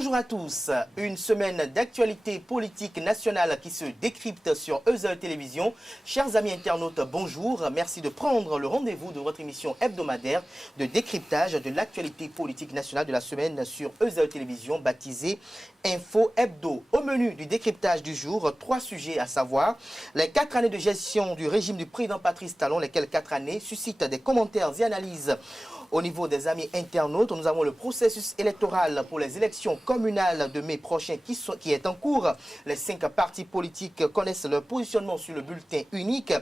Bonjour à tous. Une semaine d'actualité politique nationale qui se décrypte sur Ezel Télévision. Chers amis internautes, bonjour. Merci de prendre le rendez-vous de votre émission hebdomadaire de décryptage de l'actualité politique nationale de la semaine sur Ezel Télévision, baptisée Info Hebdo. Au menu du décryptage du jour, 3 sujets à savoir les 4 années de gestion du régime du président Patrice Talon, lesquelles 4 années suscitent des commentaires et analyses. Au niveau des amis internautes, nous avons le processus électoral pour les élections communales de mai prochain qui est en cours. Les 5 partis politiques connaissent leur positionnement sur le bulletin unique.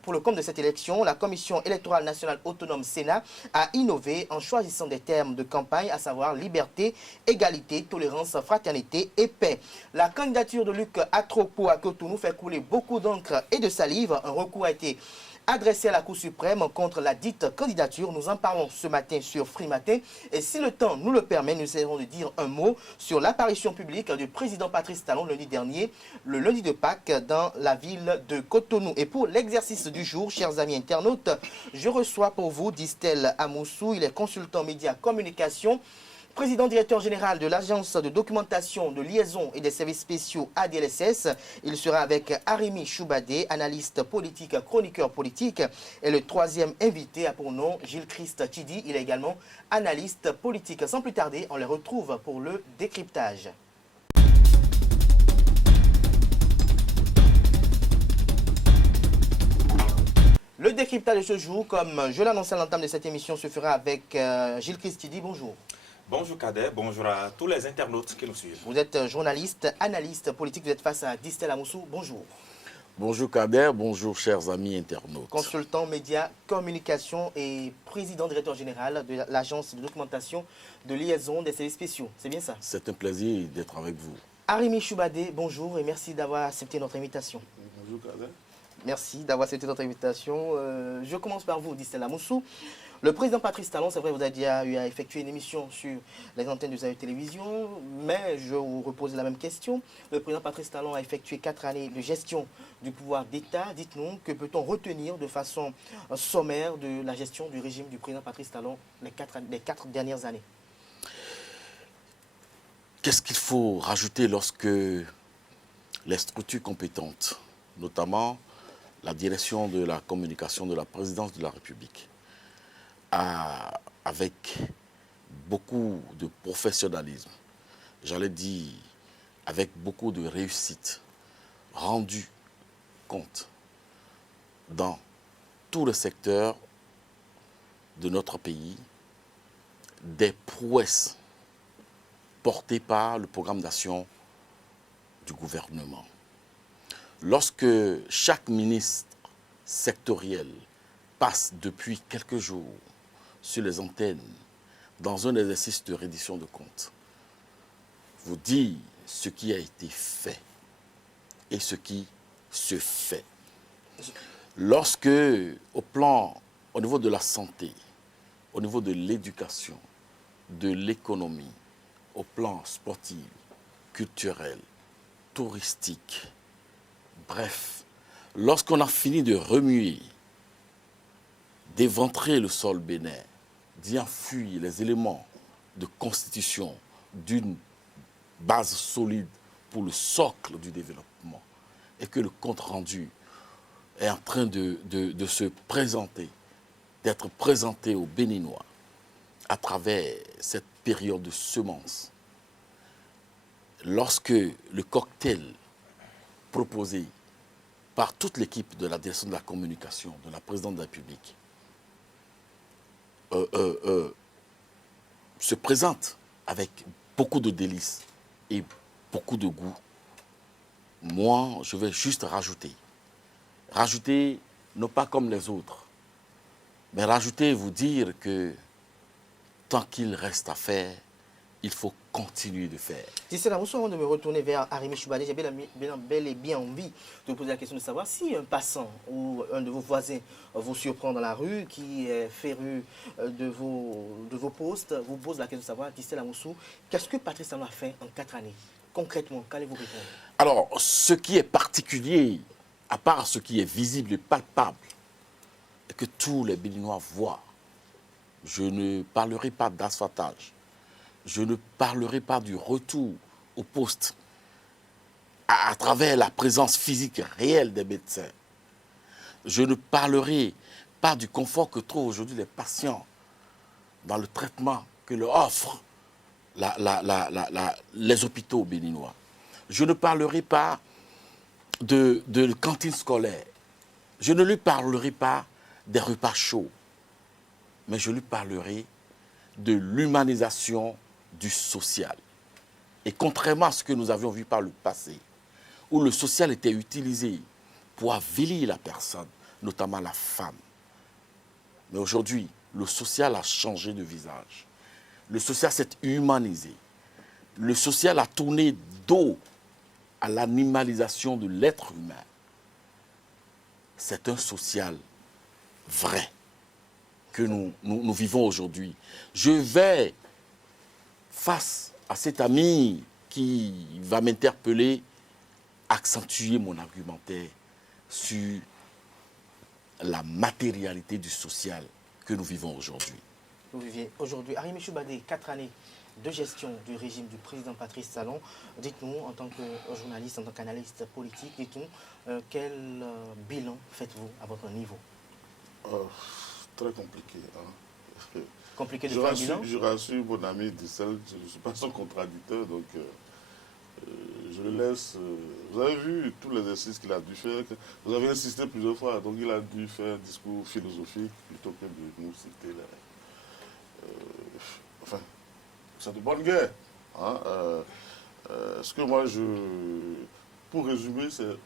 Pour le compte de cette élection, la Commission électorale nationale autonome Sénat a innové en choisissant des termes de campagne, à savoir liberté, égalité, tolérance, fraternité et paix. La candidature de Luc Atropo à Cotonou fait couler beaucoup d'encre et de salive. Un recours a été adressé à la Cour suprême contre la dite candidature. Nous en parlons ce matin sur Free Matin. Et si le temps nous le permet, nous essaierons de dire un mot sur l'apparition publique du président Patrice Talon lundi dernier, le lundi de Pâques, dans la ville de Cotonou. Et pour l'exercice du jour, chers amis internautes, je reçois pour vous Distel Amoussou. Il est consultant média communication, président directeur général de l'agence de documentation, de liaison et des services spéciaux ADLSS. Il sera avec Arimi Choubadé, analyste politique, chroniqueur politique. Et le troisième invité a pour nom Gilles Christ Chidi. Il est également analyste politique. Sans plus tarder, on les retrouve pour le décryptage. Le décryptage de ce jour, comme je l'annonçais à l'entame de cette émission, se fera avec Gilles Christ Chidi. Bonjour. Bonjour Kader, bonjour à tous les internautes qui nous suivent. Vous êtes journaliste, analyste politique, vous êtes face à Distel Amoussou. Bonjour. Bonjour Kader, bonjour chers amis internautes. Consultant médias, communication et président directeur général de l'agence de documentation de liaison des services spéciaux. C'est bien ça? C'est un plaisir d'être avec vous. Arimi Choubadé, bonjour et merci d'avoir accepté notre invitation. Bonjour Kader. Merci d'avoir accepté notre invitation. Je commence par vous, Distel Amoussou. Le président Patrice Talon, c'est vrai, vous avez déjà eu à effectuer une émission sur les antennes de Ezel Télévision, mais je vous repose la même question. Le président Patrice Talon a effectué 4 années de gestion du pouvoir d'État. Dites-nous, que peut-on retenir de façon sommaire de la gestion du régime du président Patrice Talon les 4 dernières années? Qu'est-ce qu'il faut rajouter lorsque les structures compétentes, notamment la direction de la communication de la présidence de la République, avec beaucoup de professionnalisme, j'allais dire avec beaucoup de réussite, rendu compte dans tout le secteur de notre pays des prouesses portées par le programme d'action du gouvernement. Lorsque chaque ministre sectoriel passe depuis quelques jours sur les antennes dans un exercice de reddition de comptes, vous dire ce qui a été fait et ce qui se fait. Lorsque, au niveau de la santé, au niveau de l'éducation, de l'économie, au plan sportif, culturel, touristique, bref, lorsqu'on a fini de remuer, d'éventrer le sol bénin, d'y enfuir les éléments de constitution d'une base solide pour le socle du développement, et que le compte rendu est en train de se présenter, d'être présenté aux Béninois à travers cette période de semences. Lorsque le cocktail proposé par toute l'équipe de la direction de la communication, de la présidente de la République, se présente avec beaucoup de délices et beaucoup de goût, moi, je vais juste rajouter non pas comme les autres, mais rajouter et vous dire que tant qu'il reste à faire, il faut continuer de faire. Distel Amoussou, avant de me retourner vers Arimi Choubadé, j'ai bel et bien envie de vous poser la question de savoir si un passant ou un de vos voisins vous surprend dans la rue, qui est féru de vos postes, vous pose la question de savoir, Distel Amoussou, qu'est-ce que Patrice Talon a fait en 4 années? Concrètement, qu'allez-vous répondre? Alors, ce qui est particulier, à part ce qui est visible et palpable, et que tous les Béninois voient, je ne parlerai pas d'asphaltage, Je ne parlerai pas du retour au poste à travers la présence physique réelle des médecins. Je ne parlerai pas du confort que trouvent aujourd'hui les patients dans le traitement que leur offrent les hôpitaux béninois. Je ne parlerai pas de cantine scolaire. Je ne lui parlerai pas des repas chauds. Mais je lui parlerai de l'humanisation du social. Et contrairement à ce que nous avions vu par le passé, où le social était utilisé pour avilir la personne, notamment la femme. Mais aujourd'hui, le social a changé de visage. Le social s'est humanisé. Le social a tourné dos à l'animalisation de l'être humain. C'est un social vrai que nous vivons aujourd'hui. Je vais, face à cet ami qui va m'interpeller, accentuer mon argumentaire sur la matérialité du social que nous vivons aujourd'hui. Vous vivez aujourd'hui. Arimé Choubadé, 4 années de gestion du régime du président Patrice Talon. Dites-nous, en tant que journaliste, en tant qu'analyste politique, dites-nous, quel bilan faites-vous à votre niveau? Très compliqué. Hein. Compliqué de faire un bilan? Je rassure mon ami Dissel, je ne suis pas son contradicteur, donc je le laisse. Vous avez vu tous les exercices qu'il a dû faire. Vous avez insisté plusieurs fois, donc il a dû faire un discours philosophique plutôt que de nous citer. Enfin, c'est de bonne guerre. Hein. Ce que moi, pour résumer, c'est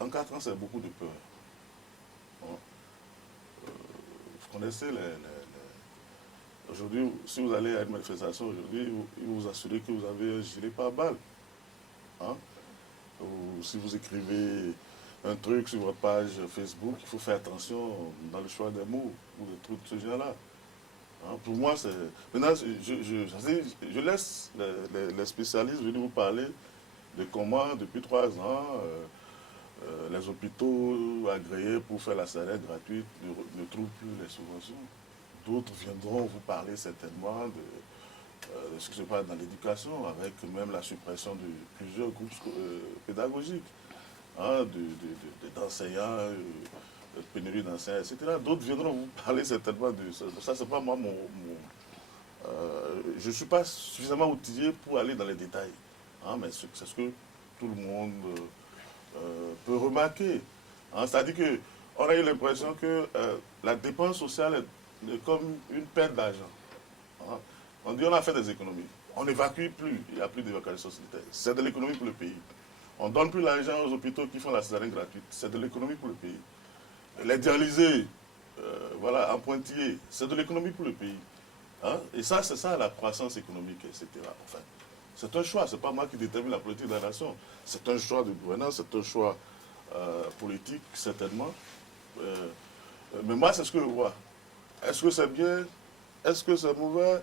en 4 ans, c'est beaucoup de peur. Hein. Vous connaissez aujourd'hui, si vous allez à une manifestation aujourd'hui, ils vous assurent que vous avez un gilet pare-balles. Hein? Ou si vous écrivez un truc sur votre page Facebook, il faut faire attention dans le choix des mots ou des trucs de ce genre-là. Hein? Pour moi, c'est... Maintenant, je laisse les spécialistes venir vous parler de comment, depuis 3 ans, les hôpitaux agréés pour faire la salaire gratuite ne trouvent plus les subventions. D'autres viendront vous parler certainement de ce qui se passe dans l'éducation, avec même la suppression de plusieurs groupes pédagogiques, hein, d'enseignants, de pénurie d'enseignants, etc. D'autres viendront vous parler certainement de ça. Ça, c'est pas moi je ne suis pas suffisamment outillé pour aller dans les détails, hein, mais c'est ce que tout le monde peut remarquer. Hein. C'est-à-dire qu'on a eu l'impression que la dépense sociale est comme une perte d'argent. Hein. On dit on a fait des économies. On n'évacue plus, il n'y a plus d'évacuation sanitaire. C'est de l'économie pour le pays. On ne donne plus l'argent aux hôpitaux qui font la césarienne gratuite. C'est de l'économie pour le pays. Les dialysés, voilà, en pointillés, c'est de l'économie pour le pays. Hein. Et ça, c'est ça la croissance économique, etc. Enfin, c'est un choix, ce n'est pas moi qui détermine la politique de la nation. C'est un choix de gouvernance, c'est un choix politique, certainement. Mais moi, c'est ce que je vois. Est-ce que c'est bien? Est-ce que c'est mauvais?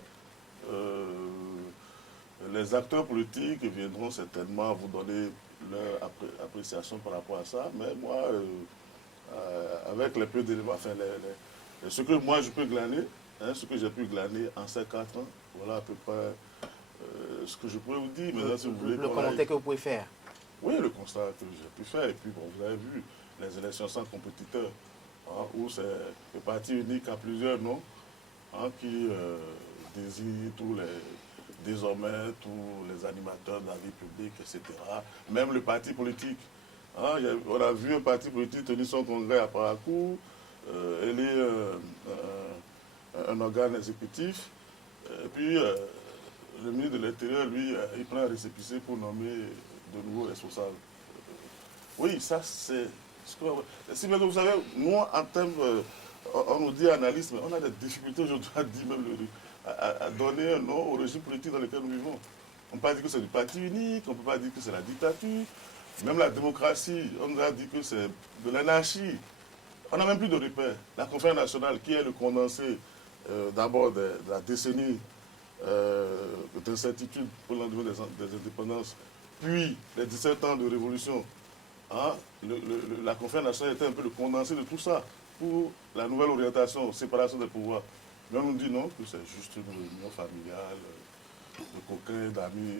Les acteurs politiques viendront certainement vous donner leur appréciation par rapport à ça. Mais moi, avec les peu d'éléments, enfin, ce que moi je peux glaner, hein, ce que j'ai pu glaner en ces 4 ans, voilà à peu près ce que je pourrais vous dire. Maintenant, si vous voulez, le commentaire que vous pouvez faire. Oui, le constat que j'ai pu faire. Et puis, bon, vous avez vu les élections sans compétiteurs, hein, où c'est le parti unique à plusieurs noms, hein, qui désigne désormais tous les animateurs de la vie publique, etc. Même le parti politique. Hein, on a vu un parti politique tenir son congrès à Parakou, élire un organe exécutif, et puis le ministre de l'Intérieur, lui, il prend un récépissé pour nommer de nouveaux responsables. Oui, ça c'est... Si vous savez, nous, en termes, on nous dit analyste, mais on a des difficultés aujourd'hui à dire même à donner un nom au régime politique dans lequel nous vivons. On ne peut pas dire que c'est du parti unique, on ne peut pas dire que c'est la dictature. Même la démocratie, on nous a dit que c'est de l'anarchie. On n'a même plus de repères. La conférence nationale, qui est le condensé d'abord de la décennie d'incertitude pour l'endemain des indépendances, puis les 17 ans de révolution, hein, la conférence nationale était un peu le condensé de tout ça pour la nouvelle orientation, séparation des pouvoirs. Mais on nous dit non, que c'est juste une réunion familiale, coquins, d'amis.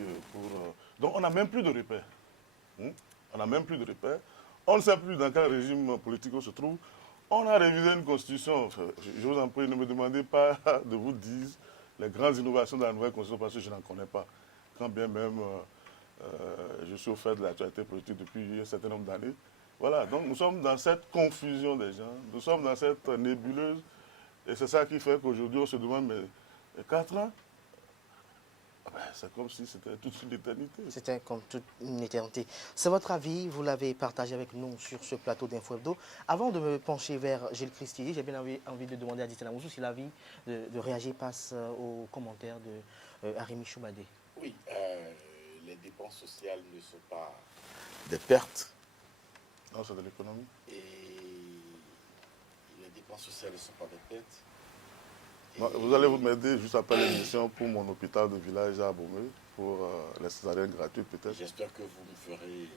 Donc on n'a même plus de repères. On n'a même plus de repères. On ne sait plus dans quel régime politique on se trouve. On a révisé une constitution. Je vous en prie, ne me demandez pas de vous dire les grandes innovations de la nouvelle constitution parce que je n'en connais pas. Quand bien même je suis au fait de l'actualité politique depuis un certain nombre d'années. Voilà, donc nous sommes dans cette confusion des gens, nous sommes dans cette nébuleuse. Et c'est ça qui fait qu'aujourd'hui on se demande, mais 4 ans, c'est comme si c'était toute une éternité. C'était comme toute une éternité. C'est votre avis, vous l'avez partagé avec nous sur ce plateau d'Info Hebdo. Avant de me pencher vers Gilles Christier, j'ai bien envie de demander à Distel Amoussou si l'avis de réagir passe aux commentaires de Arimi Choubadé. Oui, les dépenses sociales ne sont pas des pertes. Non, c'est de l'économie. Et les dépenses sociales ne sont pas des pertes. Non, vous allez vous m'aider juste après l'émission pour mon hôpital de village à Abomey, pour les césariennes gratuites peut-être. J'espère que vous me ferez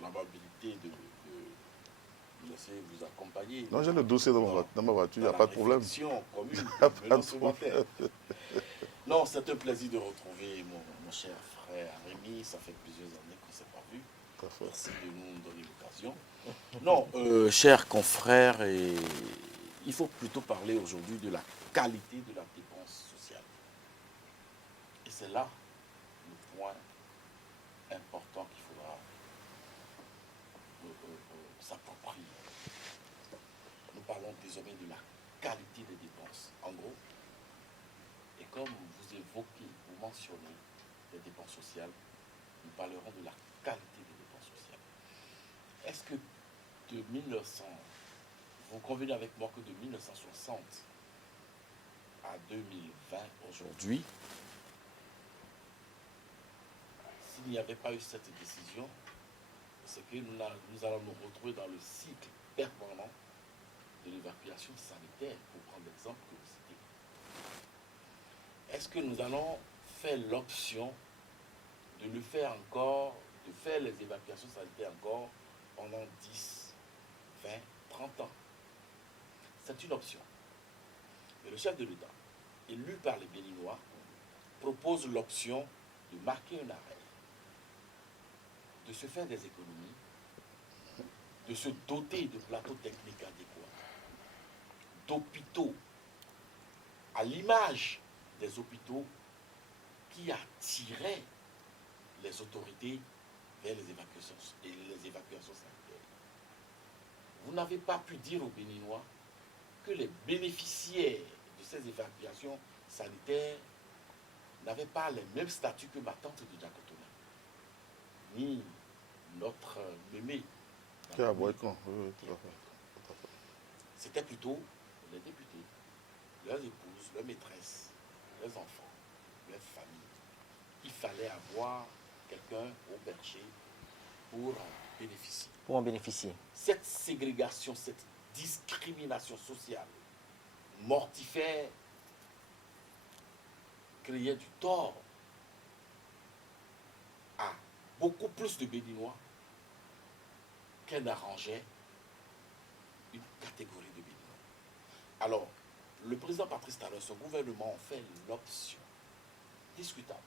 l'amabilité de me laisser vous accompagner. Non, j'ai le dossier dans ma voiture, il n'y a pas de problème. Commune, non, c'est un plaisir de retrouver mon cher frère Rémi. Ça fait plusieurs années qu'on ne s'est pas vu. Merci de nous donner l'occasion. Non, chers confrères, il faut plutôt parler aujourd'hui de la qualité de la dépense sociale. Et c'est là le point important qu'il faudra s'approprier. Nous parlons désormais de la qualité des dépenses. En gros, et comme vous évoquez, vous mentionnez les dépenses sociales, nous parlerons de la qualité des dépenses sociales. Est-ce que de 1900, vous convenez avec moi que de 1960 à 2020, aujourd'hui, s'il n'y avait pas eu cette décision, c'est que nous allons nous retrouver dans le cycle permanent de l'évacuation sanitaire, pour prendre l'exemple que vous citez. Est-ce que nous allons faire l'option de le faire encore, de faire les évacuations sanitaires encore pendant 10, 20, 30 ans? C'est une option. Mais le chef de l'État, élu par les Béninois, propose l'option de marquer un arrêt, de se faire des économies, de se doter de plateaux techniques adéquats, d'hôpitaux, à l'image des hôpitaux qui attiraient les autorités vers les évacuations sanitaires. Vous n'avez pas pu dire aux Béninois que les bénéficiaires de ces évacuations sanitaires n'avaient pas les mêmes statuts que ma tante de Diakotona, ni notre mémé. Qui a Boycon, oui, tout à fait. C'était plutôt les députés, leurs épouses, leurs maîtresses, leurs enfants, leurs familles. Il fallait avoir quelqu'un au berger pour en bénéficier. Pour en bénéficier. Cette ségrégation, cette discrimination sociale mortifère créait du tort à beaucoup plus de Béninois qu'elle n'arrangeait une catégorie de Béninois. Alors, le président Patrice Talon, son gouvernement ont fait l'option discutable,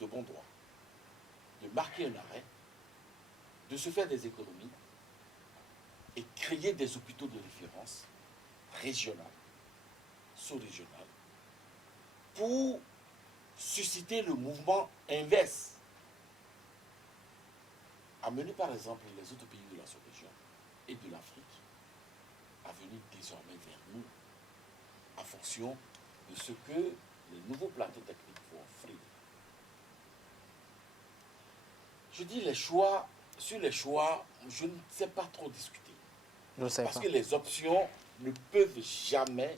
de bon droit, de marquer un arrêt, de se faire des économies et créer des hôpitaux de référence régionaux, sous-régionaux, pour susciter le mouvement inverse, amener par exemple les autres pays de la sous-région et de l'Afrique à venir désormais vers nous en fonction de ce que les nouveaux plateaux techniques vont offrir. Je dis sur les choix, je ne sais pas trop discuter. Parce que les options ne peuvent jamais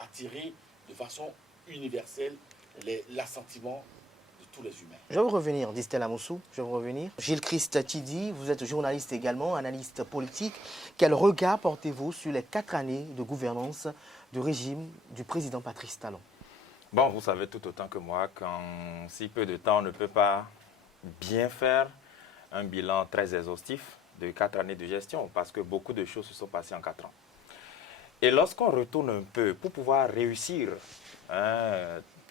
attirer de façon universelle l'assentiment de tous les humains. Je vais vous revenir, dit Stella Moussou. Je vais vous revenir. Gilles Christ Tidi, vous êtes journaliste également, analyste politique. Quel regard portez-vous sur les 4 années de gouvernance du régime du président Patrice Talon? Bon, vous savez tout autant que moi qu'en si peu de temps, on ne peut pas bien faire un bilan très exhaustif de 4 années de gestion parce que beaucoup de choses se sont passées en 4 ans. Et lorsqu'on retourne un peu pour pouvoir réussir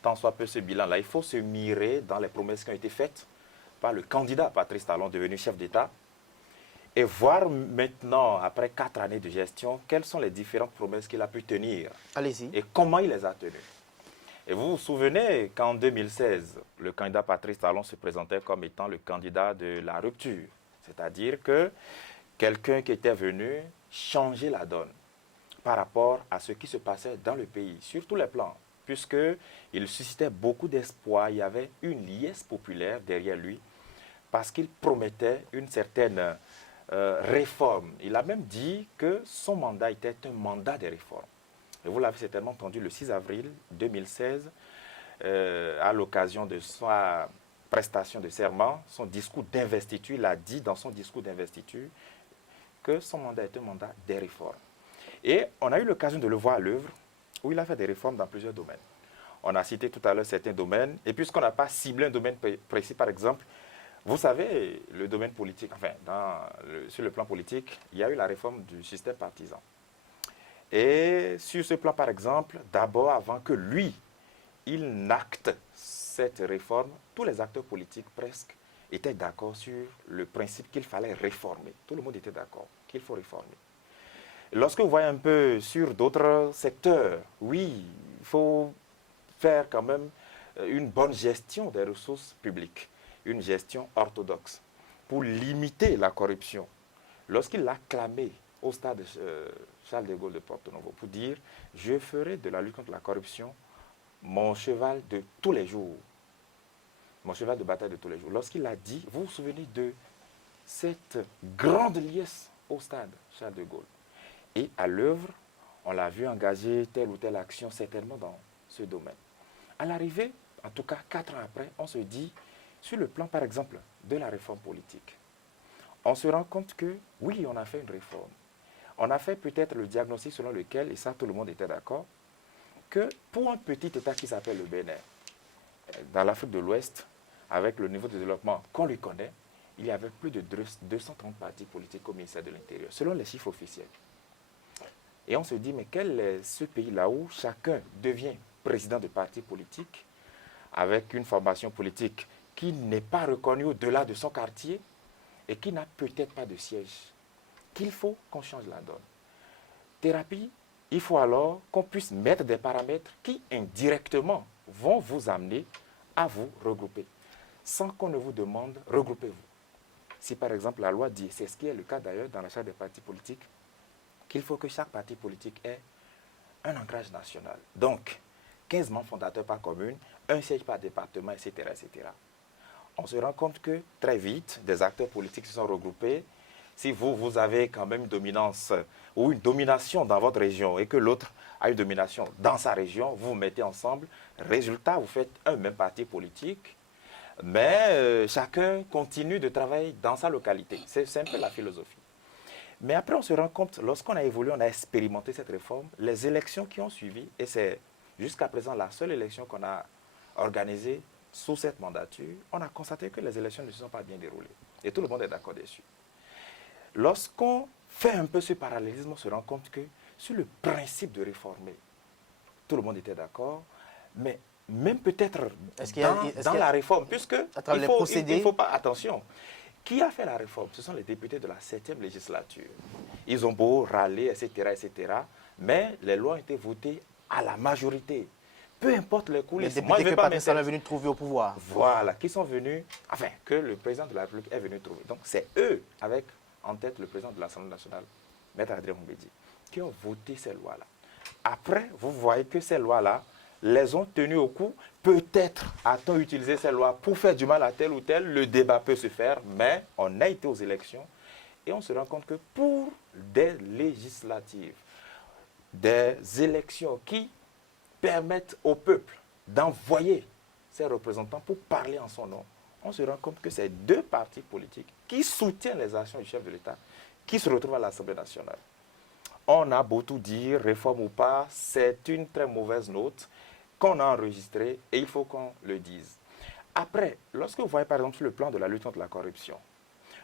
tant soit peu ce bilan-là, il faut se mirer dans les promesses qui ont été faites par le candidat Patrice Talon, devenu chef d'État, et voir maintenant, après 4 années de gestion, quelles sont les différentes promesses qu'il a pu tenir. Allez-y. Et comment il les a tenues. Et vous vous souvenez qu'en 2016, le candidat Patrice Talon se présentait comme étant le candidat de la rupture. C'est-à-dire que quelqu'un qui était venu changer la donne par rapport à ce qui se passait dans le pays, sur tous les plans, puisqu'il suscitait beaucoup d'espoir. Il y avait une liesse populaire derrière lui, parce qu'il promettait une certaine réforme. Il a même dit que son mandat était un mandat de réforme. Et vous l'avez certainement entendu le 6 avril 2016, à l'occasion de sa prestation de serment, son discours d'investiture. Il a dit dans son discours d'investiture que son mandat est un mandat des réformes. Et on a eu l'occasion de le voir à l'œuvre, où il a fait des réformes dans plusieurs domaines. On a cité tout à l'heure certains domaines, et puisqu'on n'a pas ciblé un domaine précis, par exemple, vous savez, le domaine politique, enfin, sur le plan politique, il y a eu la réforme du système partisan. Et sur ce plan, par exemple, d'abord, avant que lui, il n'acte cette réforme, tous les acteurs politiques presque étaient d'accord sur le principe qu'il fallait réformer. Tout le monde était d'accord qu'il faut réformer. Lorsque vous voyez un peu sur d'autres secteurs, oui, il faut faire quand même une bonne gestion des ressources publiques, une gestion orthodoxe, pour limiter la corruption. Lorsqu'il l'a clamé au stade Charles de Gaulle de Porto-Novo pour dire « Je ferai de la lutte contre la corruption mon cheval de tous les jours, mon cheval de bataille de tous les jours ». Lorsqu'il a dit, vous vous souvenez de cette grande liesse au stade Charles de Gaulle. Et à l'œuvre, on l'a vu engager telle ou telle action certainement dans ce domaine. À l'arrivée, en tout cas 4 ans après, on se dit, sur le plan par exemple de la réforme politique, on se rend compte que oui, on a fait une réforme. On a fait peut-être le diagnostic selon lequel, et ça tout le monde était d'accord, que pour un petit État qui s'appelle le Bénin, dans l'Afrique de l'Ouest, avec le niveau de développement qu'on lui connaît, il y avait plus de 230 partis politiques au ministère de l'Intérieur, selon les chiffres officiels. Et on se dit, mais quel est ce pays-là où chacun devient président de parti politique, avec une formation politique qui n'est pas reconnue au-delà de son quartier et qui n'a peut-être pas de siège, qu'il faut qu'on change la donne. Thérapie, il faut alors qu'on puisse mettre des paramètres qui indirectement vont vous amener à vous regrouper, sans qu'on ne vous demande regroupez-vous. Si par exemple la loi dit, c'est ce qui est le cas d'ailleurs dans la charte des partis politiques, qu'il faut que chaque parti politique ait un ancrage national. Donc, 15 membres fondateurs par commune, un siège par département, etc., etc. On se rend compte que très vite, des acteurs politiques se sont regroupés. Si vous avez quand même une dominance ou une domination dans votre région et que l'autre a une domination dans sa région, vous vous mettez ensemble. Résultat, vous faites un même parti politique, mais chacun continue de travailler dans sa localité. C'est un peu la philosophie. Mais après, on se rend compte, lorsqu'on a évolué, on a expérimenté cette réforme, les élections qui ont suivi, et c'est jusqu'à présent la seule élection qu'on a organisée sous cette mandature, on a constaté que les élections ne se sont pas bien déroulées. Et tout le monde est d'accord dessus. Lorsqu'on fait un peu ce parallélisme, on se rend compte que sur le principe de réformer, tout le monde était d'accord, mais même peut-être dans la réforme, puisque il ne faut pas, attention, qui a fait la réforme? Ce sont les députés de la 7e législature. Ils ont beau râler, etc., etc., mais les lois ont été votées à la majorité. Peu importe les coulisses. Les députés que Patrice Talon est venu trouver au pouvoir. Voilà, qui sont venus, enfin, que le président de la République est venu trouver. Donc, c'est eux, avec en tête le président de l'Assemblée nationale, Maître Adrien Mbedi, qui ont voté ces lois-là. Après, vous voyez que ces lois-là les ont tenus au cou. Peut-être a-t-on utilisé ces lois pour faire du mal à tel ou tel. Le débat peut se faire, mais on a été aux élections et on se rend compte que pour des législatives, des élections qui permettent au peuple d'envoyer ses représentants pour parler en son nom, on se rend compte que c'est 2 partis politiques qui soutiennent les actions du chef de l'État qui se retrouvent à l'Assemblée nationale. On a beau tout dire, réforme ou pas, c'est une très mauvaise note qu'on a enregistrée et il faut qu'on le dise. Après, lorsque vous voyez par exemple sur le plan de la lutte contre la corruption,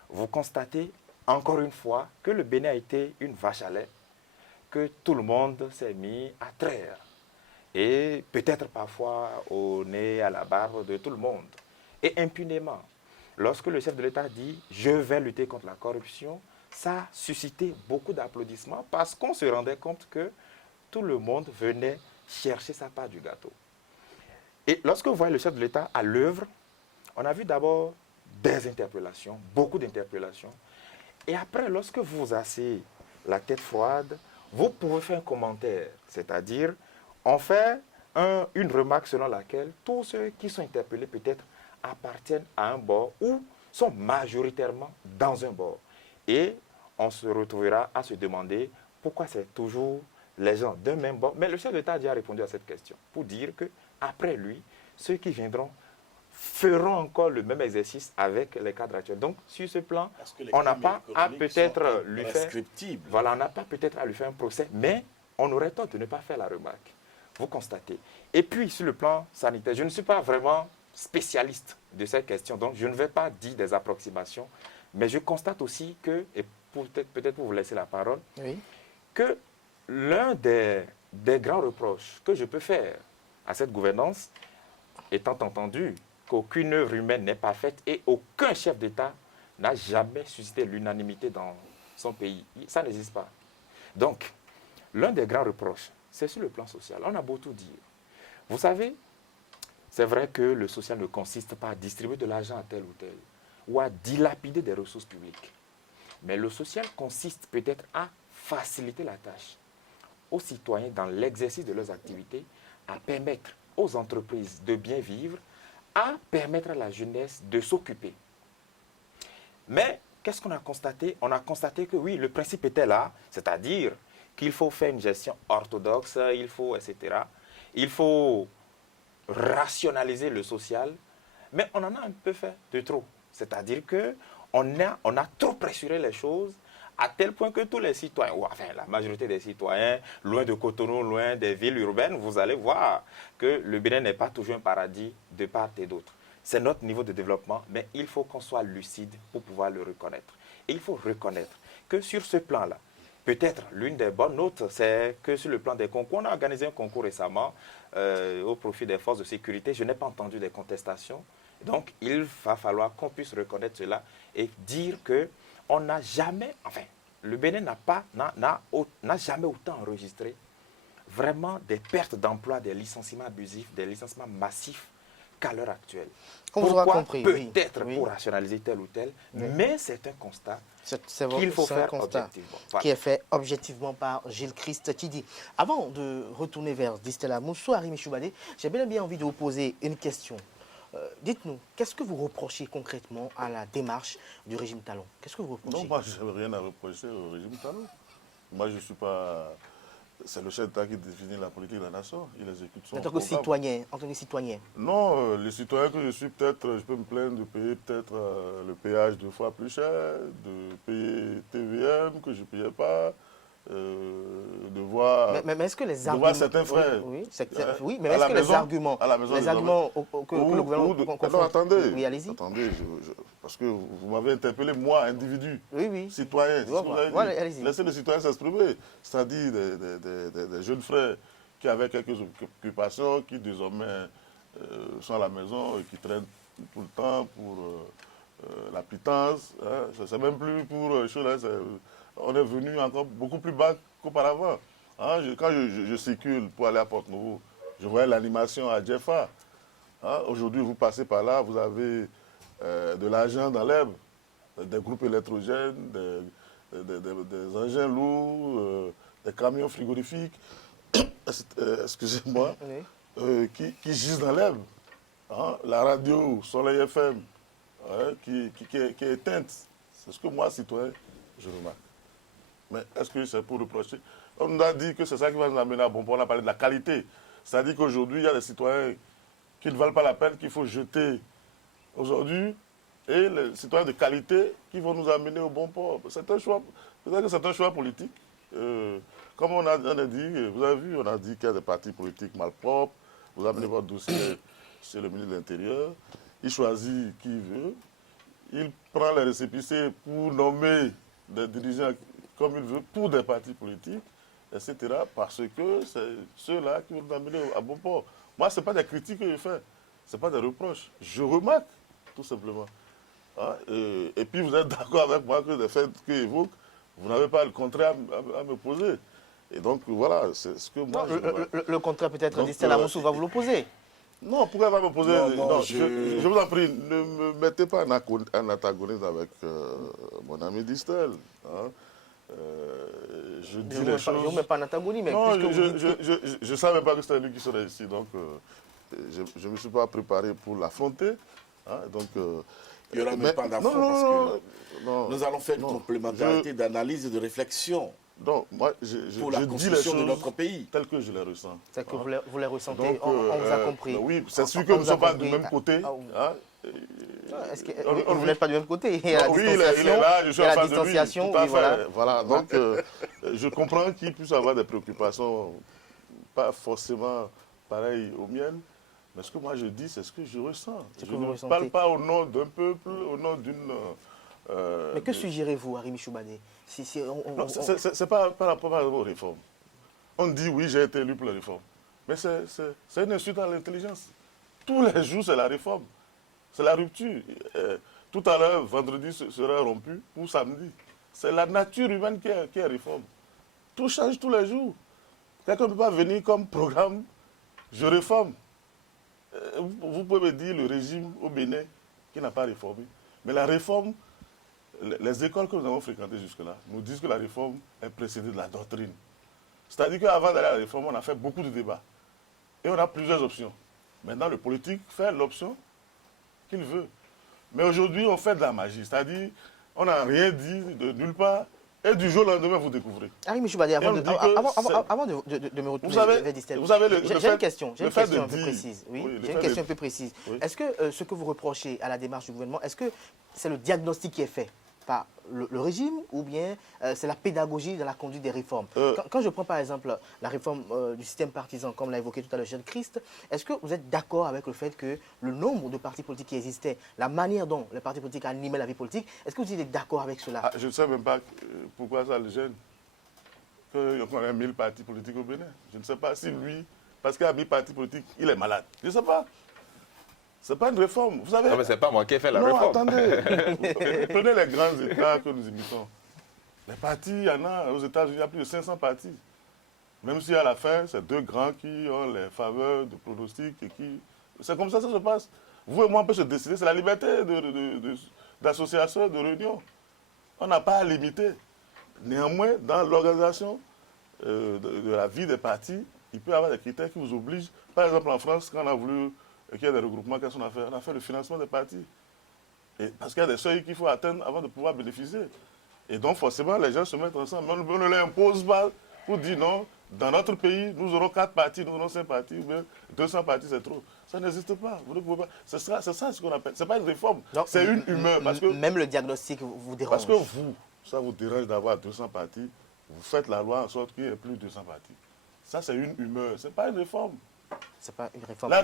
vous constatez encore une fois que le Bénin a été une vache à lait, que tout le monde s'est mis à traire, et peut-être parfois au nez, à la barbe de tout le monde. Et impunément, lorsque le chef de l'État dit « je vais lutter contre la corruption », ça a suscité beaucoup d'applaudissements parce qu'on se rendait compte que tout le monde venait chercher sa part du gâteau. Et lorsque vous voyez le chef de l'État à l'œuvre, on a vu d'abord des interpellations, beaucoup d'interpellations. Et après, lorsque vous vous asseyez la tête froide, vous pouvez faire un commentaire, c'est-à-dire on fait une remarque selon laquelle tous ceux qui sont interpellés peut-être appartiennent à un bord ou sont majoritairement dans un bord. Et on se retrouvera à se demander pourquoi c'est toujours les gens d'un même bord. Mais le chef d'État a déjà répondu à cette question pour dire qu'après lui, ceux qui viendront feront encore le même exercice avec les cadres actuels. Donc, sur ce plan, on n'a pas à peut-être lui faire... Voilà, on n'a pas peut-être à lui faire un procès, mais on aurait tort de ne pas faire la remarque. Vous constatez. Et puis, sur le plan sanitaire, je ne suis pas vraiment spécialiste de cette question, donc je ne vais pas dire des approximations, mais je constate aussi que, et peut-être pour vous laisser la parole, oui, que l'un des grands reproches que je peux faire à cette gouvernance, étant entendu qu'aucune œuvre humaine n'est pas faite et aucun chef d'État n'a jamais suscité l'unanimité dans son pays. Ça n'existe pas. Donc, l'un des grands reproches, c'est sur le plan social. On a beau tout dire. Vous savez, c'est vrai que le social ne consiste pas à distribuer de l'argent à tel ou tel, ou à dilapider des ressources publiques. Mais le social consiste peut-être à faciliter la tâche aux citoyens dans l'exercice de leurs activités, à permettre aux entreprises de bien vivre, à permettre à la jeunesse de s'occuper. Mais qu'est-ce qu'on a constaté? On a constaté que oui, le principe était là, c'est-à-dire qu'il faut faire une gestion orthodoxe, il faut, etc. Il faut rationaliser le social, mais on en a un peu fait de trop. C'est-à-dire qu'on a trop pressuré les choses à tel point que tous les citoyens, ou enfin la majorité des citoyens, loin de Cotonou, loin des villes urbaines, vous allez voir que le Bénin n'est pas toujours un paradis de part et d'autre. C'est notre niveau de développement, mais il faut qu'on soit lucide pour pouvoir le reconnaître. Et il faut reconnaître que sur ce plan-là, peut-être l'une des bonnes notes, c'est que sur le plan des concours, on a organisé un concours récemment au profit des forces de sécurité. Je n'ai pas entendu des contestations. Donc, il va falloir qu'on puisse reconnaître cela et dire que on n'a jamais, enfin, le Bénin n'a jamais autant enregistré vraiment des pertes d'emploi, des licenciements abusifs, des licenciements massifs qu'à l'heure actuelle. Pourquoi? Peut-être pour rationaliser tel ou tel, mais c'est un constat qu'il faut faire objectivement. Voilà. Qui est fait objectivement par Gilles Christ, qui dit, avant de retourner vers Distella Moussou, Arimi Choubadé, j'ai bien envie de vous poser une question. Dites-nous, qu'est-ce que vous reprochez concrètement à la démarche du régime Talon? Qu'est-ce que vous reprochez? Non, moi, je n'avais rien à reprocher au régime Talon. Moi, je ne suis pas... C'est le chef d'État qui définit la politique de la nation. Il exécute son programme. En tant que citoyen? Non, les citoyens que je suis, peut-être, je peux me plaindre de payer peut-être le péage 2 fois plus cher, de payer TVM que je ne payais pas, de voir, mais est-ce que les arguments, certains frères. Oui, mais est-ce que les arguments que le gouvernement attendez, oui, allez-y. Attendez, parce que vous m'avez interpellé, moi, individu, citoyen. Allez-y. Laissez les citoyens s'exprimer, c'est-à-dire des jeunes frères qui avaient quelques occupations, qui désormais sont à la maison et qui traînent tout le temps pour la pitance. Hein. C'est même plus pour on est venu encore beaucoup plus bas qu'auparavant. Hein, quand je circule pour aller à Porte-Nouveau, je voyais l'animation à Jeffa. Hein, aujourd'hui, vous passez par là, vous avez de l'argent dans l'herbe, des groupes électrogènes, des engins lourds, des camions frigorifiques, excusez-moi, qui gisent dans l'herbe. Hein, la radio Soleil FM, hein, qui est éteinte. C'est ce que moi, citoyen, je remarque. Mais est-ce que c'est pour reprocher? On nous a dit que c'est ça qui va nous amener à bon port. On a parlé de la qualité. C'est-à-dire qu'aujourd'hui, il y a des citoyens qui ne valent pas la peine, qu'il faut jeter aujourd'hui, et les citoyens de qualité qui vont nous amener au bon port. C'est un choix, c'est un choix politique. Comme on a dit, vous avez vu, on a dit qu'il y a des partis politiques malpropres. Vous amenez votre dossier chez le ministre de l'Intérieur. Il choisit qui il veut. Il prend les récépissés pour nommer des dirigeants comme il veut pour des partis politiques. etc. Parce que c'est ceux-là qui vont nous amener à bon port. Moi, ce n'est pas des critiques que je fais, ce n'est pas des reproches. Je remarque, tout simplement. Hein, et puis, vous êtes d'accord avec moi que les faits que j'évoque, vous n'avez pas le contraire à me poser. Et donc, voilà, c'est ce que moi... Le contraire, peut-être, Distel Amoussou va vous l'opposer. Non, pourquoi va me poser... Non, je vous en prie, ne me mettez pas en antagonisme avec mon ami Distel. Hein. Je dis les choses... Je ne mets pas en antagonie, mais non, puisque je ne savais pas que c'était lui qui serait ici, donc je ne me suis pas préparé pour l'affronter. Hein, donc, il n'y aura même pas d'affront parce que nous allons faire une complémentarité d'analyse et de réflexion. Donc, moi, pour la construction de notre pays. Tel que je les ressens. Tel que vous les ressentez, donc, on vous a compris. Oui, c'est sûr que nous ne sommes pas du même côté. Est-ce que vous n'êtes pas du même côté? Il y a la distanciation, tout à fait. Voilà, donc je comprends qu'il puisse avoir des préoccupations pas forcément pareilles aux miennes. Mais ce que moi je dis, c'est ce que je ressens. Je ne parle pas au nom d'un peuple, au nom d'une... mais que suggérez-vous, Arimi Choubane? Ce n'est pas par rapport aux réformes. On dit oui, j'ai été élu pour la réforme. Mais c'est une insulte à l'intelligence. Tous les jours, c'est la réforme. C'est la rupture. Tout à l'heure, vendredi sera rompu ou samedi. C'est la nature humaine qui est réforme. Tout change tous les jours. Quelqu'un ne peut pas venir comme programme, je réforme. Vous pouvez me dire le régime au Bénin qui n'a pas réformé. Mais la réforme, les écoles que nous avons fréquentées jusque-là nous disent que la réforme est précédée de la doctrine. C'est-à-dire qu'avant d'aller à la réforme, on a fait beaucoup de débats. Et on a plusieurs options. Maintenant, le politique fait l'option qu'il veut. Mais aujourd'hui, on fait de la magie. C'est-à-dire, on n'a rien dit de nulle part. Et du jour au lendemain, vous découvrez. Arimi Choubane, avant de me retourner vers Distel, j'ai une question un peu précise. J'ai une question un peu précise. Est-ce que ce que vous reprochez à la démarche du gouvernement, est-ce que c'est le diagnostic qui est fait par le régime ou bien c'est la pédagogie dans la conduite des réformes? Quand je prends par exemple la réforme du système partisan, comme l'a évoqué tout à l'heure Jean Christ, est-ce que vous êtes d'accord avec le fait que le nombre de partis politiques qui existaient, la manière dont les partis politiques animaient la vie politique, est-ce que vous êtes d'accord avec cela? Je ne sais même pas pourquoi ça le gêne. Qu'on ait 1000 partis politiques au Bénin. Je ne sais pas si lui, parce qu'il a 1000 partis politiques, il est malade. Je ne sais pas. Ce n'est pas une réforme. Vous savez, non, mais ce n'est pas moi qui ai fait la réforme. Attendez. Prenez les grands États que nous imitons. Les partis, il y en a aux États-Unis, il y a plus de 500 partis. Même si à la fin, c'est deux grands qui ont les faveurs de pronostics et qui... C'est comme ça que ça se passe. Vous et moi, on peut se décider. C'est la liberté d'association, de réunion. On n'a pas à limiter. Néanmoins, dans l'organisation de la vie des partis, il peut y avoir des critères qui vous obligent. Par exemple, en France, quand on a voulu qu'il y ait des regroupements, qu'est-ce qu'on a fait? On a fait le financement des partis. Et parce qu'il y a des seuils qu'il faut atteindre avant de pouvoir bénéficier. Et donc, forcément, les gens se mettent ensemble. On ne les impose pas pour dire non, dans notre pays, nous aurons 4 partis, nous aurons 5 partis, ou bien 200 partis, c'est trop. Ça n'existe pas. Vous ne pouvez pas. C'est ça ce qu'on appelle. Ce n'est pas une réforme, c'est une humeur. Parce que, même le diagnostic vous dérange. Parce que ça vous dérange d'avoir 200 partis, vous faites la loi en sorte qu'il n'y ait plus de 200 partis. Ça, c'est une humeur. Ce n'est pas une réforme. C'est pas une réforme. La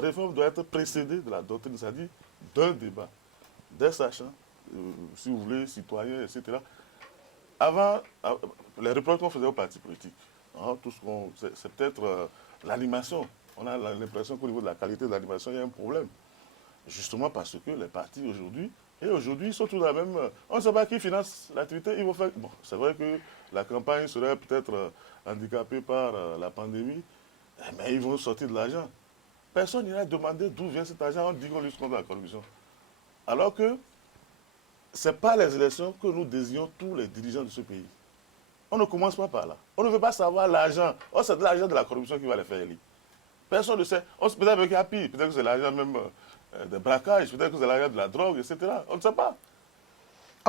réforme doit être précédée de la doctrine, c'est-à-dire d'un débat, des sachants, si vous voulez, citoyens, etc. Avant, les reproches qu'on faisait aux partis politiques, hein, c'est peut-être l'animation. On a l'impression qu'au niveau de la qualité de l'animation, il y a un problème. Justement parce que les partis aujourd'hui, ils sont tous dans la même... On ne sait pas qui finance l'activité. Ils vont faire... Bon, c'est vrai que la campagne serait peut-être handicapée par la pandémie, mais ils vont sortir de l'argent. Personne n'ira demander d'où vient cet argent. On dit qu'on lutte contre la corruption. Alors que ce n'est pas les élections que nous désignons tous les dirigeants de ce pays. On ne commence pas par là. On ne veut pas savoir l'argent. Oh, c'est de l'argent de la corruption qui va les faire élire. Personne ne sait. Peut-être qu'il y a pire. Peut-être que c'est l'argent même des braquages. Peut-être que c'est l'argent de la drogue, etc. On ne sait pas.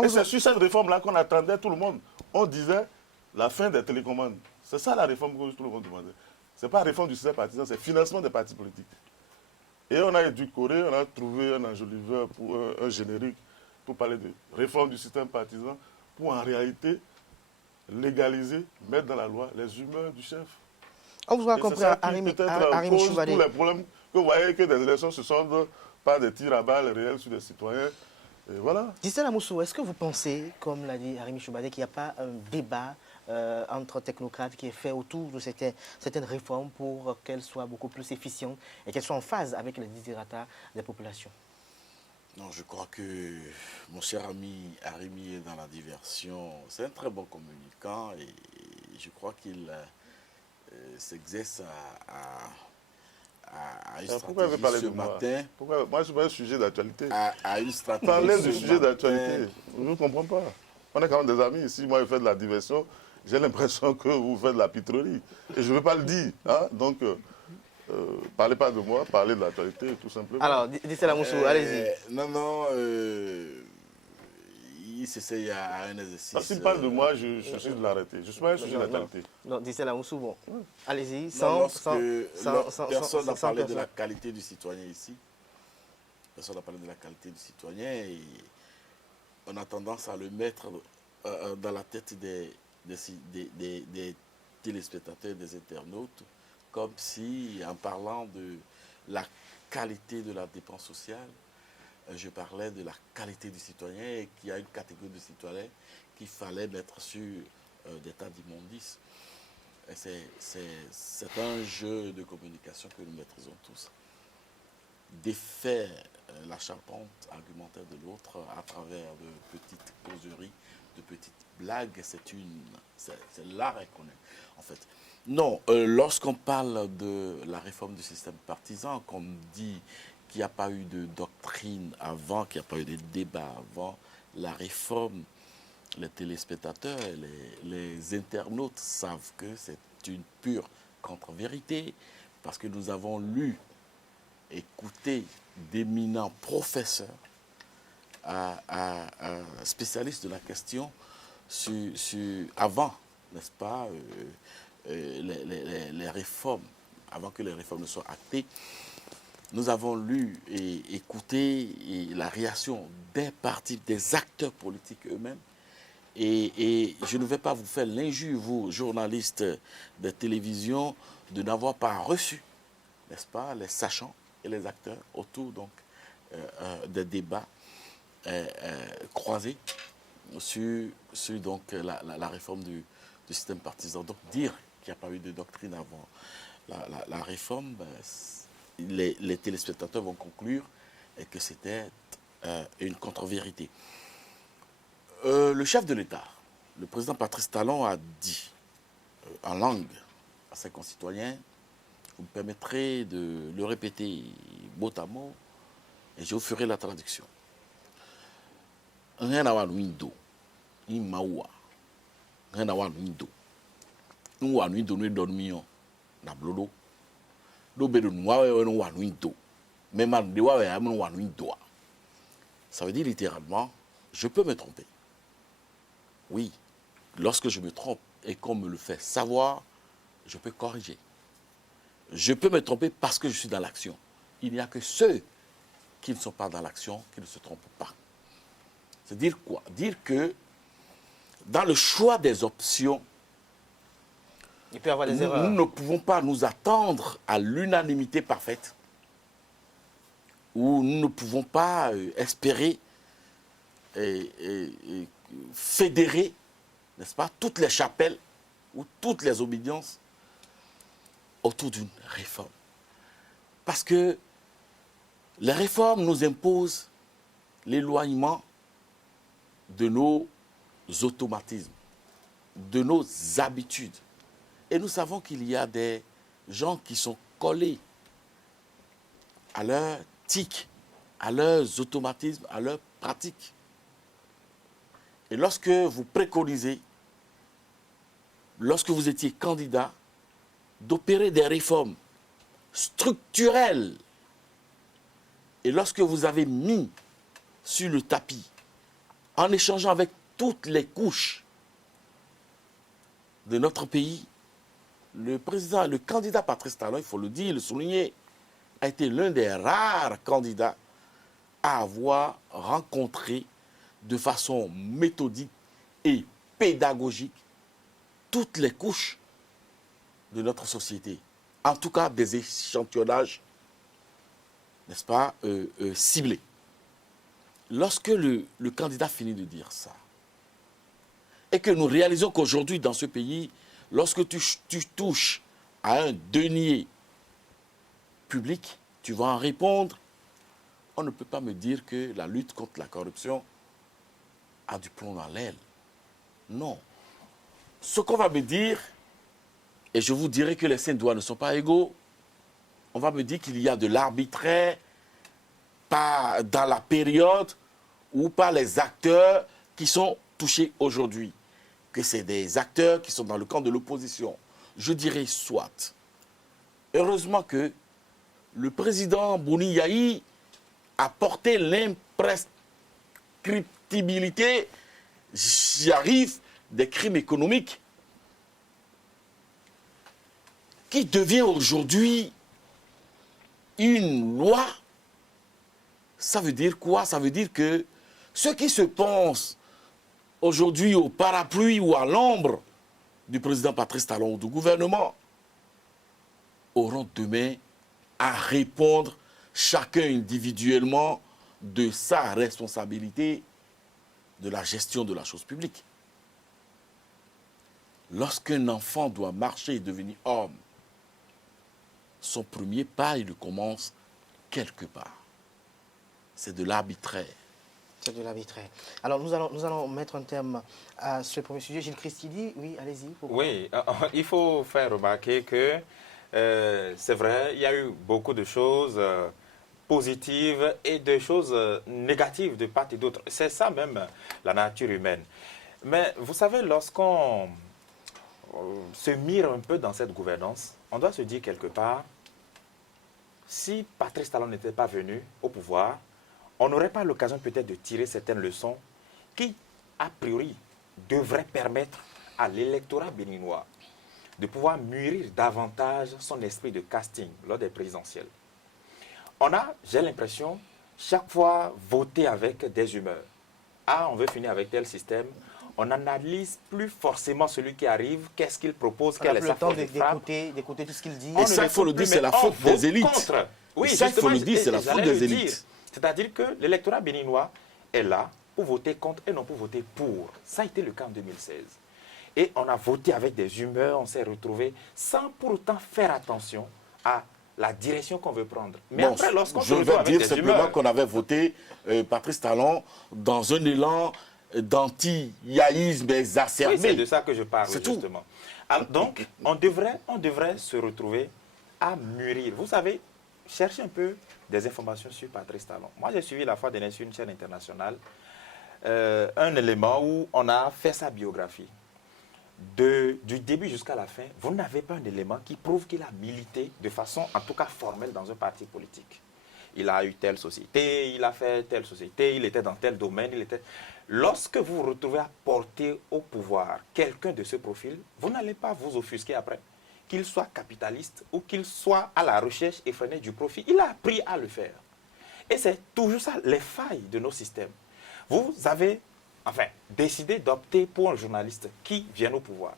Et c'est sur cette réforme-là qu'on attendait tout le monde. On disait la fin des télécommandes. C'est ça la réforme que tout le monde demandait. Ce n'est pas la réforme du système partisan, c'est le financement des partis politiques. Et on a édulcoré, on a trouvé un enjoliveur pour un générique pour parler de réforme du système partisan, pour en réalité légaliser, mettre dans la loi les humeurs du chef. On vous a compris, Arimi Choubane. Tous les problèmes que vous voyez que des élections se soldent par des tirs à balles réels sur des citoyens. Et voilà. Distel Amoussou, est-ce que vous pensez, comme l'a dit Arimi Choubane, qu'il n'y a pas un débat entre technocrates qui est fait autour de certaines réformes pour qu'elles soient beaucoup plus efficientes et qu'elles soient en phase avec les desiderata des populations? Non, je crois que mon cher ami Arimi est dans la diversion. C'est un très bon communicant et je crois qu'il s'exerce à une Pourquoi vous stratégie parlez ce de moi matin. Pourquoi? Moi, je veux un sujet d'actualité. À une stratégie Parlez ce du sujet matin. d'actualité. Je ne comprends pas. On est quand même des amis ici. Moi, je fais de la diversion. J'ai l'impression que vous faites de la pitrerie. Et je ne veux pas le dire. Hein? Donc, parlez pas de moi, parlez de l'actualité, tout simplement. Alors, Dissela Moussou, allez-y. Non, il s'essaye à un exercice. S'il parle de moi, je suis de l'arrêter. Je ne suis pas un sujet d'actualité. Non, Dissela Moussou, bon, allez-y, Personne n'a parlé de personne. la qualité du citoyen ici. Personne n'a parlé de la qualité du citoyen et on a tendance à le mettre dans la tête des téléspectateurs, des internautes, comme si, en parlant de la qualité de la dépense sociale, je parlais de la qualité du citoyen et qu'il y a une catégorie de citoyens qu'il fallait mettre sur des tas d'immondices. C'est un jeu de communication que nous maîtrisons tous. Défaire la charpente argumentaire de l'autre à travers de petites causeries, de petites blagues, c'est l'art reconnu, en fait. Non, lorsqu'on parle de la réforme du système partisan, qu'on dit qu'il n'y a pas eu de doctrine avant, qu'il n'y a pas eu de débat avant la réforme, les téléspectateurs et les internautes savent que c'est une pure contre-vérité, parce que nous avons lu, écouté d'éminents professeurs, spécialistes de la question, avant, n'est-ce pas, les réformes, avant que les réformes ne soient actées. Nous avons lu et écouté la réaction des partis, des acteurs politiques eux-mêmes. Et je ne vais pas vous faire l'injure, vous, journalistes de télévision, de n'avoir pas reçu, n'est-ce pas, les sachants et les acteurs autour donc, des débats croisés sur donc, la réforme du système partisan. Donc dire qu'il n'y a pas eu de doctrine avant la réforme, les téléspectateurs vont conclure que c'était une contre-vérité. Le chef de l'État, le président Patrice Talon, a dit en langue à ses concitoyens, vous me permettrez de le répéter mot à mot, et je vous ferai la traduction. Rien à voir window, ni maoua, rien à voir window. Nous à window nous dormions na blodo. Ça veut dire littéralement, je peux me tromper. Oui, lorsque je me trompe et qu'on me le fait savoir, je peux corriger. Je peux me tromper parce que je suis dans l'action. Il n'y a que ceux qui ne sont pas dans l'action qui ne se trompent pas. C'est dire quoi? Dire que dans le choix des options, il peut y avoir des erreurs. Nous ne pouvons pas nous attendre à l'unanimité parfaite, ou nous ne pouvons pas espérer fédérer, n'est-ce pas, toutes les chapelles ou toutes les obédiences autour d'une réforme. Parce que les réformes nous imposent l'éloignement de nos automatismes, de nos habitudes. Et nous savons qu'il y a des gens qui sont collés à leurs tics, à leurs automatismes, à leurs pratiques. Et lorsque vous préconisez, lorsque vous étiez candidat, d'opérer des réformes structurelles, et lorsque vous avez mis sur le tapis, en échangeant avec toutes les couches de notre pays, le candidat Patrice Talon, il faut le dire, le souligner, a été l'un des rares candidats à avoir rencontré de façon méthodique et pédagogique toutes les couches de notre société. En tout cas, des échantillonnages, n'est-ce pas, ciblés. Lorsque le candidat finit de dire ça, Et que nous réalisons qu'aujourd'hui, dans ce pays, lorsque tu touches à un denier public, tu vas en répondre. On ne peut pas me dire que la lutte contre la corruption a du plomb dans l'aile. Non. Ce qu'on va me dire, et je vous dirai que les saints doigts ne sont pas égaux, on va me dire qu'il y a de l'arbitraire pas dans la période ou par les acteurs qui sont touchés aujourd'hui. Que c'est des acteurs qui sont dans le camp de l'opposition. Je dirais soit. Heureusement que le président Bouni Yahi a porté l'imprescriptibilité, j'y arrive, des crimes économiques qui devient aujourd'hui une loi. Ça veut dire quoi? Ça veut dire que ceux qui se pensent aujourd'hui au parapluie ou à l'ombre du président Patrice Talon ou du gouvernement auront demain à répondre chacun individuellement de sa responsabilité de la gestion de la chose publique. Lorsqu'un enfant doit marcher et devenir homme, son premier pas, il le commence quelque part. C'est de l'arbitraire. C'est de l'arbitraire. Alors, nous allons mettre un terme à ce premier sujet. Gilles Christidi, oui, allez-y. Oui, il faut faire remarquer que c'est vrai, il y a eu beaucoup de choses positives et de choses négatives de part et d'autre. C'est ça même, la nature humaine. Mais vous savez, lorsqu'on se mire un peu dans cette gouvernance, on doit se dire quelque part, si Patrice Talon n'était pas venu au pouvoir, on n'aurait pas l'occasion peut-être de tirer certaines leçons qui, a priori, devraient permettre à l'électorat béninois de pouvoir mûrir davantage son esprit de casting lors des présidentielles. On a, j'ai l'impression, chaque fois voté avec des humeurs. Ah, on veut finir avec tel système. On n'analyse plus forcément celui qui arrive, qu'est-ce qu'il propose, quelle est sa force de frappe. D'écouter tout ce qu'il dit. Et ça, il faut le dire, c'est la faute des élites. Oui, ça, il faut le dire, c'est la faute des élites. C'est-à-dire que l'électorat béninois est là pour voter contre et non pour voter pour. Ça a été le cas en 2016. Et on a voté avec des humeurs, on s'est retrouvés sans pour autant faire attention à la direction qu'on veut prendre. Mais bon, après, lorsqu'on se retrouve avec des humeurs... Je vais dire simplement qu'on avait voté Patrice Talon dans un élan d'anti-yaïsme exacerbé. Oui, c'est de ça que je parle, justement. Alors, donc, on devrait se retrouver à mûrir. Vous savez, cherchez un peu des informations sur Patrice Talon. Moi, j'ai suivi la fois dernière sur une chaîne internationale un élément où on a fait sa biographie. Du début jusqu'à la fin, vous n'avez pas un élément qui prouve qu'il a milité de façon, en tout cas formelle, dans un parti politique. Il a eu telle société, il a fait telle société, il était dans tel domaine, Lorsque vous vous retrouvez à porter au pouvoir quelqu'un de ce profil, vous n'allez pas vous offusquer après. Qu'il soit capitaliste ou qu'il soit à la recherche effrénée du profit, il a appris à le faire. Et c'est toujours ça, les failles de nos systèmes. Vous avez, décidé d'opter pour un journaliste qui vient au pouvoir.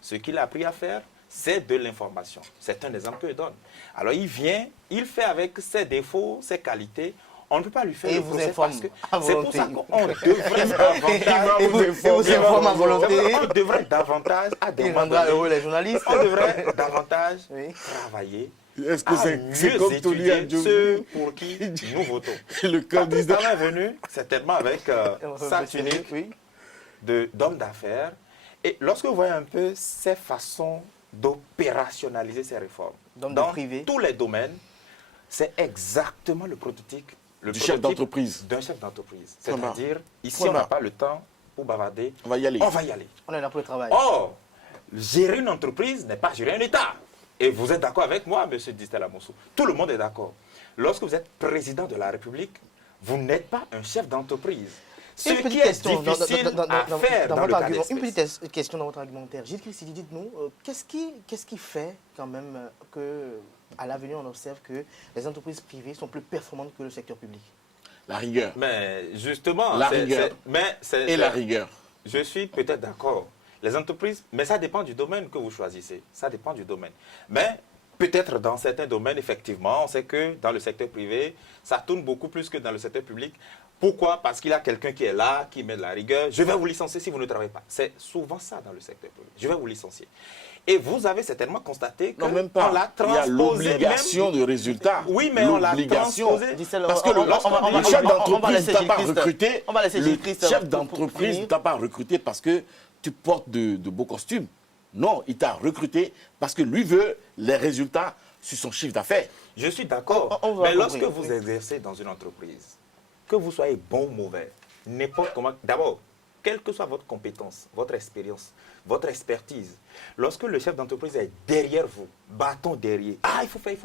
Ce qu'il a appris à faire, c'est de l'information. C'est un exemple que je donne. Alors il vient, il fait avec ses défauts, ses qualités. On ne peut pas lui faire le procès parce que c'est pour ça qu'on devrait davantage il rendra heureux les journalistes. On devrait davantage travailler. Est-ce que c'est comme Tony Adjoumi, ceux pour qui nous votons? Le candidat est venu certainement avec sa tunique d'homme d'affaires. Et lorsque vous voyez un peu ces façons d'opérationnaliser ces réformes dans tous les domaines, c'est exactement le prototype du chef d'entreprise. D'un chef d'entreprise. C'est-à-dire, ici, on n'a pas le temps pour bavarder. On va y aller. On va y aller. On est là pour le travail. Or, gérer une entreprise n'est pas gérer un État. Et vous êtes d'accord avec moi, M. Distel Amosso. Tout le monde est d'accord. Lorsque vous êtes président de la République, vous n'êtes pas un chef d'entreprise. Ce qui est difficile à faire dans le cas d'espèce. Une petite question dans votre argumentaire. Gilles Christidi, dites-nous, qu'est-ce qui fait quand même qu'à l'avenir, on observe que les entreprises privées sont plus performantes que le secteur public? La rigueur. Mais justement, la rigueur. La rigueur. Je suis peut-être d'accord. Les entreprises, mais ça dépend du domaine que vous choisissez. Ça dépend du domaine. Mais peut-être dans certains domaines, effectivement, on sait que dans le secteur privé, ça tourne beaucoup plus que dans le secteur public. Pourquoi? Parce qu'il y a quelqu'un qui est là, qui met de la rigueur. Je vais vous licencier si vous ne travaillez pas. C'est souvent ça dans le secteur public. Je vais vous licencier. Et vous avez certainement constaté que Non, même pas. on l'a Il y a transposé l'obligation de résultat. Oui, mais on l'a transposé. Parce que le chef d'entreprise ne t'a pas recruté. On va laisser Le Christ chef pour d'entreprise finir. ne t'a pas recruté parce que tu portes de beaux costumes. Non, il t'a recruté parce que lui veut les résultats sur son chiffre d'affaires. Je suis d'accord. On va Mais lorsque compris, vous exercez dans une entreprise, que vous soyez bon ou mauvais, n'importe comment, d'abord, quelle que soit votre compétence, votre expérience, votre expertise, lorsque le chef d'entreprise est derrière vous, bâton derrière, il faut faire,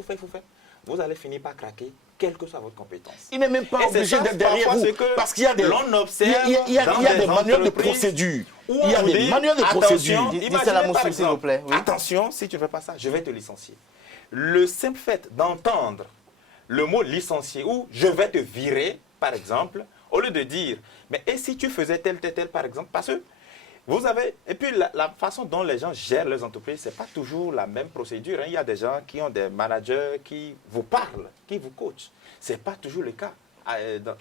vous allez finir par craquer, quelle que soit votre compétence. Il n'est même pas Et c'est obligé ça, d'être derrière parfois, vous. c'est que Parce qu'il y a des, l'on observe il y a dans des des manuels de entreprises procédure. où Il y a on vous des dit, manuels de attention, procédure. Dites imaginez, cela, par monsieur, s'il vous exemple, plaît, oui. attention, si tu ne fais pas ça, je vais te licencier. Le simple fait d'entendre le mot licencier ou je vais te virer, par exemple, au lieu de dire, mais et si tu faisais tel, par exemple, parce que vous avez, et puis la façon dont les gens gèrent leurs entreprises, ce n'est pas toujours la même procédure. Il y a des gens qui ont des managers qui vous parlent, qui vous coachent. Ce n'est pas toujours le cas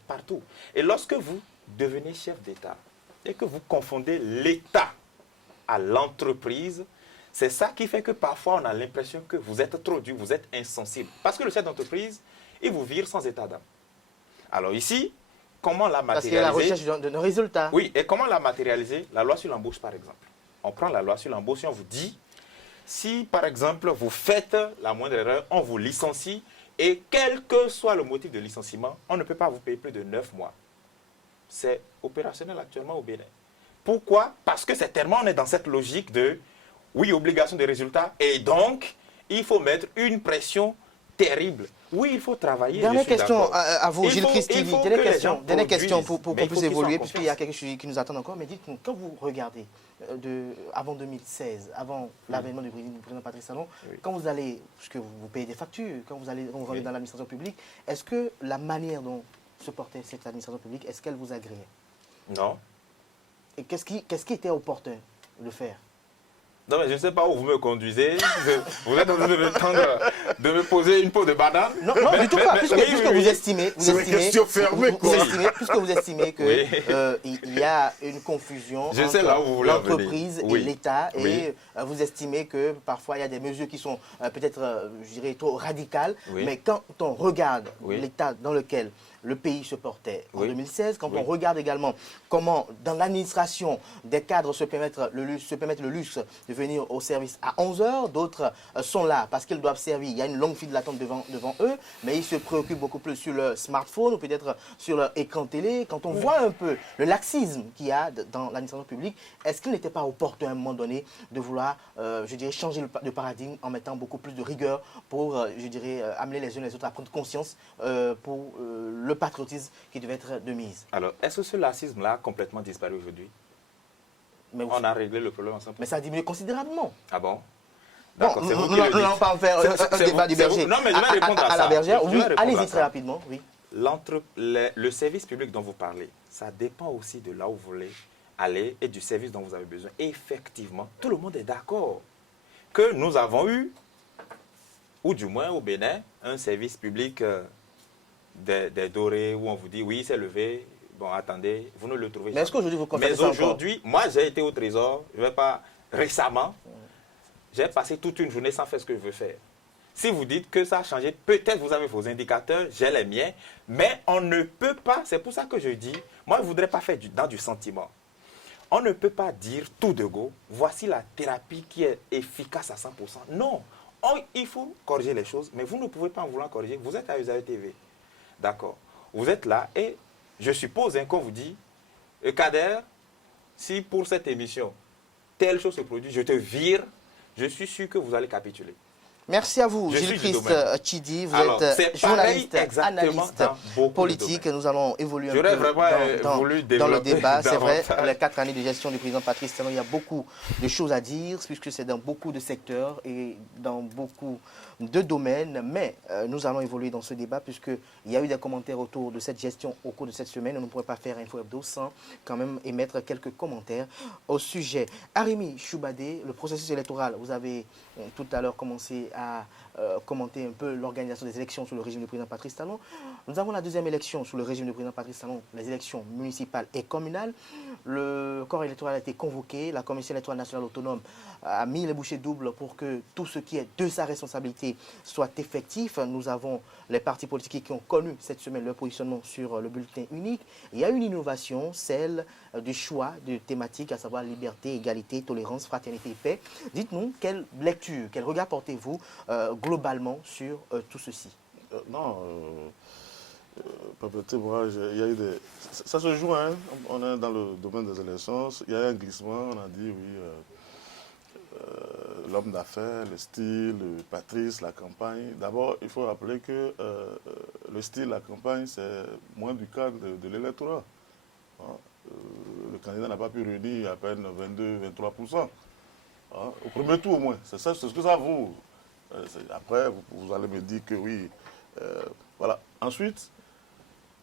partout. Et lorsque vous devenez chef d'État et que vous confondez l'État à l'entreprise, c'est ça qui fait que parfois on a l'impression que vous êtes trop dur, vous êtes insensible. Parce que le chef d'entreprise, il vous vire sans état d'âme. Alors ici, comment la Parce qu'il y a la matérialiser? recherche de nos résultats. Oui, et comment la matérialiser? La loi sur l'embauche, par exemple. On prend la loi sur l'embauche et on vous dit, si par exemple vous faites la moindre erreur, on vous licencie et quel que soit le motif de licenciement, on ne peut pas vous payer plus de 9 mois. C'est opérationnel actuellement au Bénin. Pourquoi? Parce que c'est tellement, on est dans cette logique de, oui, obligation de résultat, et donc, il faut mettre une pression terrible. Oui, il faut travailler. Dernière question d'accord. à vous, Il Gilles faut- Christi. il faut que Dernière les question, gens dernière question produisent, pour mais qu'on il faut puisse qu'ils soient évoluer, en puisqu'il y a confiance. quelque chose qui nous attend encore. Mais dites-nous, quand vous regardez avant 2016, avant l'avènement du président Patrice Talon, Oui. quand vous allez, puisque vous payez des factures, quand vous rentrez Oui. dans l'administration publique, est-ce que la manière dont se portait cette administration publique, est-ce qu'elle vous agréait? Non. Et qu'est-ce qui était opportun de faire? Non, mais je ne sais pas où vous me conduisez. Vous êtes en train de me tendre, de me poser une peau de banane. Non, du tout pas, puisque vous estimez, C'est une question fermée, quoi. puisque vous estimez que Oui. il y a une confusion Je sais là où vous voulez en venir. l'entreprise et Oui. l'État, Oui. et vous estimez que parfois il y a des mesures qui sont peut-être, je dirais, trop radicales, Oui. mais quand on regarde Oui. l'état dans lequel le pays se portait en Oui. 2016, quand Oui. on regarde également comment dans l'administration des cadres se permettent le luxe de venir au service à 11 heures, d'autres sont là parce qu'ils doivent servir, il y a une longue file d'attente devant eux, mais ils se préoccupent beaucoup plus sur leur smartphone ou peut-être sur leur écran télé. Quand on voit un peu le laxisme qu'il y a dans l'administration publique, est-ce qu'il n'était pas opportun à un moment donné de vouloir, je dirais, changer de paradigme en mettant beaucoup plus de rigueur pour, je dirais, amener les uns les autres à prendre conscience pour le patriotisme qui devait être de mise? Alors, est-ce que ce lacisme-là a complètement disparu aujourd'hui? Mais, On a réglé le problème ensemble. mais ça a diminué considérablement. Ah bon? Bon, D'accord, c'est vous qui nous le n'allons dites. pas en faire un C'est débat vous- du c'est vous- berger. Non, mais je vais répondre à la ça. bergère, Je vais oui, répondre allez-y à très ça. rapidement, oui. Le service public dont vous parlez, ça dépend aussi de là où vous voulez aller et du service dont vous avez besoin. Effectivement, tout le monde est d'accord que nous avons eu, ou du moins au Bénin, un service public des dorés où on vous dit oui, c'est levé. Bon, attendez, vous ne le trouvez Mais est-ce qu'aujourd'hui vous constatez Mais ça encore? aujourd'hui, moi j'ai été au Trésor, je vais pas récemment, j'ai passé toute une journée sans faire ce que je veux faire. Si vous dites que ça a changé, peut-être vous avez vos indicateurs, j'ai les miens, mais on ne peut pas, c'est pour ça que je dis, moi je ne voudrais pas faire dans du sentiment. On ne peut pas dire tout de go, voici la thérapie qui est efficace à 100%. Non, il faut corriger les choses, mais vous ne pouvez pas en vouloir corriger. Vous êtes à Usaï TV, d'accord. Vous êtes là et je suppose qu'on vous dit, Kader, si pour cette émission, telle chose se produit, je te vire, je suis sûr que vous allez capituler. Merci à vous, Je Gilles suis du Christ domaine. Chidi. Vous Alors, êtes c'est journaliste, pareil exactement analyste dans beaucoup de politique. domaines. Nous allons évoluer un J'aurais peu vraiment voulu dans le développer débat. C'est vrai, davantage. les 4 années de gestion du président Patrice Talon, il y a beaucoup de choses à dire, puisque c'est dans beaucoup de secteurs et dans beaucoup de domaines, mais nous allons évoluer dans ce débat puisqu'il y a eu des commentaires autour de cette gestion au cours de cette semaine. On ne pourrait pas faire Info Hebdo sans quand même émettre quelques commentaires au sujet. Arimi Choubadé, le processus électoral, vous avez tout à l'heure commencé à commenter un peu l'organisation des élections sous le régime du président Patrice Talon. Nous avons la deuxième élection sous le régime du président Patrice Talon, les élections municipales et communales. Le corps électoral a été convoqué, la Commission électorale nationale autonome a mis les bouchées doubles pour que tout ce qui est de sa responsabilité soit effectif. Nous avons les partis politiques qui ont connu cette semaine leur positionnement sur le bulletin unique. Il y a une innovation, celle du choix de thématiques, à savoir liberté, égalité, tolérance, fraternité et paix. Dites-nous, quelle lecture, quel regard portez-vous globalement sur tout ceci? Non, moi, il y a eu des... Ça se joue, hein. On est dans le domaine des élections, il y a eu un glissement, on a dit oui, l'homme d'affaires, le style, Patrice, la campagne. D'abord, il faut rappeler que le style, la campagne, c'est moins du cadre de l'électorat. Hein. Le candidat n'a pas pu réunir à peine 22-23%. Hein. Au premier tour au moins, c'est ce que ça vaut. Après, vous allez me dire que oui. Voilà. Ensuite,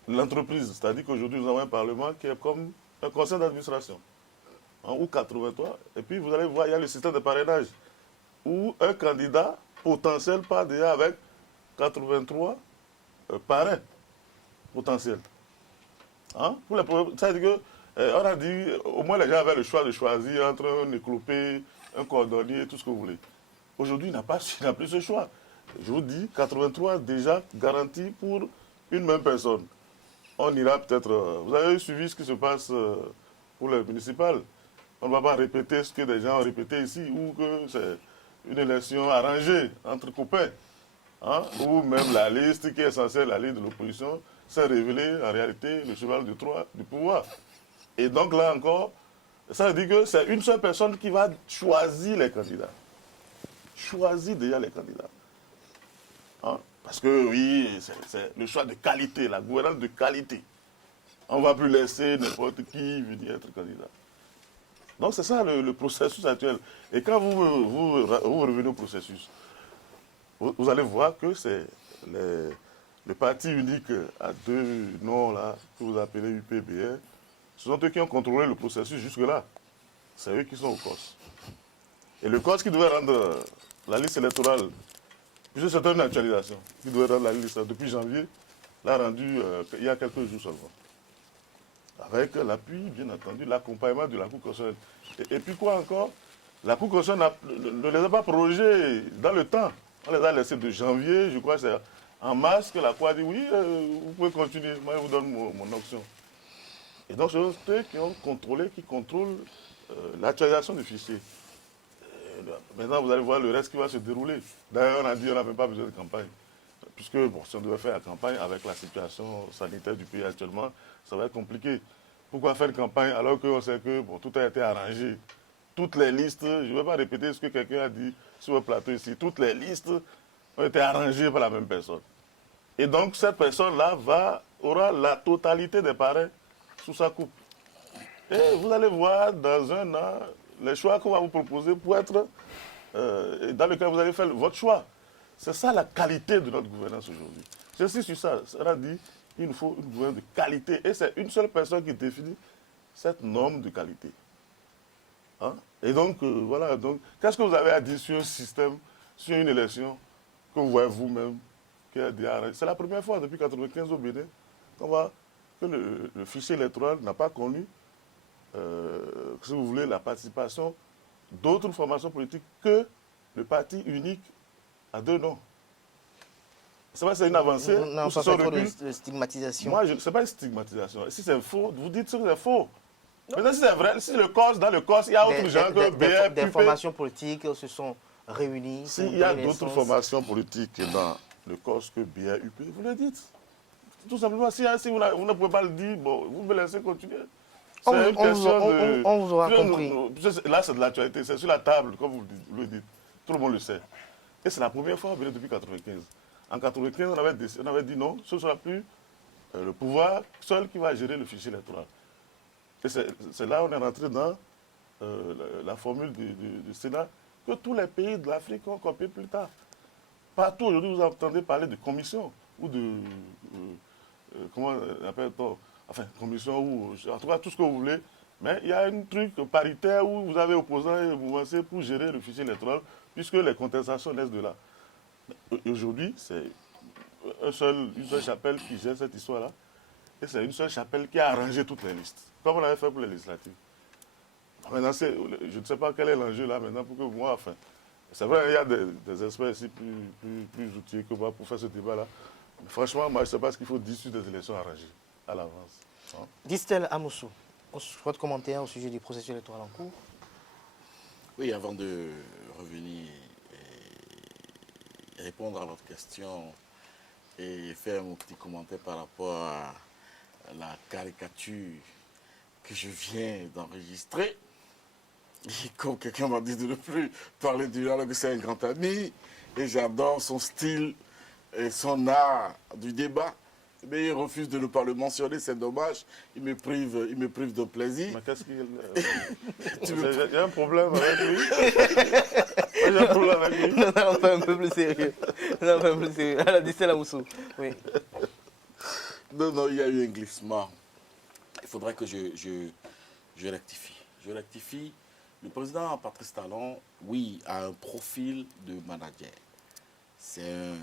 l'entreprise, c'est-à-dire qu'aujourd'hui, nous avons un Parlement qui est comme un conseil d'administration, hein, ou 83. Et puis, vous allez voir, il y a le système de parrainage, où un candidat potentiel part déjà avec 83 parrains potentiels. Hein? C'est-à-dire que, on a dit, au moins les gens avaient le choix de choisir entre un éclopé, un cordonnier, tout ce que vous voulez. Aujourd'hui, il n'a plus ce choix. Je vous dis, 83 déjà garantis pour une même personne. On ira peut-être... vous avez suivi ce qui se passe pour les municipales. On ne va pas répéter ce que des gens ont répété ici, ou que c'est une élection arrangée entre copains. Hein, ou même la liste qui est censée être la liste de l'opposition s'est révélée en réalité le cheval de Troie du pouvoir. Et donc là encore, ça veut dire que c'est une seule personne qui va choisir les candidats. Choisir déjà les candidats. Hein? Parce que oui, c'est le choix de qualité, la gouvernance de qualité. On ne va plus laisser n'importe qui venir être candidat. Donc c'est ça le processus actuel. Et quand vous revenez au processus, vous allez voir que c'est le parti unique à deux noms là, que vous appelez UPBR, ce sont eux qui ont contrôlé le processus jusque-là. C'est eux qui sont au COS. Et le COS qui devait rendre la liste électorale, puisque c'était une actualisation, qui devait rendre la liste depuis janvier, l'a rendu il y a quelques jours seulement. Avec l'appui, bien entendu, l'accompagnement de la Cour constitutionnelle. Et puis quoi encore? La Cour constitutionnelle ne les a pas prorogés dans le temps. On les a laissés de janvier, je crois que c'est en mars que la Cour a dit oui, vous pouvez continuer, moi je vous donne mon option. Et donc, c'est eux qui ont contrôlé, qui contrôlent l'actualisation du fichier. Maintenant, vous allez voir le reste qui va se dérouler. D'ailleurs, on a dit qu'on n'avait pas besoin de campagne. Puisque, bon, si on devait faire la campagne avec la situation sanitaire du pays actuellement, ça va être compliqué. Pourquoi faire une campagne alors qu'on sait que bon, tout a été arrangé? Toutes les listes, je ne vais pas répéter ce que quelqu'un a dit sur le plateau ici, toutes les listes ont été arrangées par la même personne. Et donc, cette personne-là aura la totalité des parrains sous sa coupe. Et vous allez voir dans un an les choix qu'on va vous proposer pour être dans lequel vous allez faire votre choix. C'est ça la qualité de notre gouvernance aujourd'hui. Je suis sur ça. Ça a dit qu'il nous faut une gouvernance de qualité. Et c'est une seule personne qui définit cette norme de qualité. Hein? Et donc, voilà. Donc, qu'est-ce que vous avez à dire sur un système, sur une élection que vous voyez vous-même? C'est la première fois depuis 1995 au Bénin que le fichier électoral n'a pas connu, si vous voulez, la participation d'autres formations politiques que le parti unique à deux noms. C'est vrai, c'est une avancée. Non, ça fait trop de stigmatisation. Moi, ce n'est pas une stigmatisation. Si c'est faux, vous dites que c'est faux. Maintenant, si c'est vrai, si le COS, dans le COS, il y a autre gens que BR, des formations politiques se sont réunies. S'il y a d'autres formations politiques dans le COS que BR, UP, vous le dites. Tout simplement, si vous ne pouvez pas le dire, bon, vous me laissez continuer. On vous aura compris. Là, c'est de l'actualité, c'est sur la table, comme vous le dites. Tout le monde le sait. Et c'est la première fois depuis 1995. En 1995, on avait dit non, ce ne sera plus le pouvoir seul qui va gérer le fichier électoral. Et c'est là qu'on est rentré dans la formule du Sénat que tous les pays de l'Afrique ont copié plus tard. partout aujourd'hui, vous entendez parler de commission ou de... comment on appelle-t-on? Enfin, commission ou... En tout cas, tout ce que vous voulez. Mais il y a un truc paritaire où vous avez opposants et mouvementiers pour gérer le fichier électoral, puisque les contestations naissent de là. Aujourd'hui, c'est une seule chapelle qui gère cette histoire-là. Et c'est une seule chapelle qui a arrangé toutes les listes, comme on avait fait pour les législatives. Maintenant, je ne sais pas quel est l'enjeu là maintenant pour que moi, enfin, c'est vrai, il y a des experts ici plus outillés que moi pour faire ce débat-là. Mais franchement, moi, je ne sais pas ce qu'il faut dire sur des élections arrangées à l'avance. Hein? Distel Amoussou, votre commentaire au sujet du processus électoral en cours? Oui, avant de revenir et répondre à votre question et faire mon petit commentaire par rapport à la caricature que je viens d'enregistrer. Et comme quelqu'un m'a dit de ne plus parler du dialogue, c'est un grand ami, et j'adore son style et son art du débat, mais il refuse de ne pas le mentionner, c'est dommage, il me prive de plaisir. Mais qu'est-ce qu'il y a un problème avec lui? Il y a un problème avec lui? Non, on va un peu plus sérieux. Non, un peu plus sérieux. Alors, Distel Amoussou, oui. Non, il y a eu un glissement. Il faudrait que je rectifie. Je rectifie. Le président Patrice Talon, oui, a un profil de manager. C'est un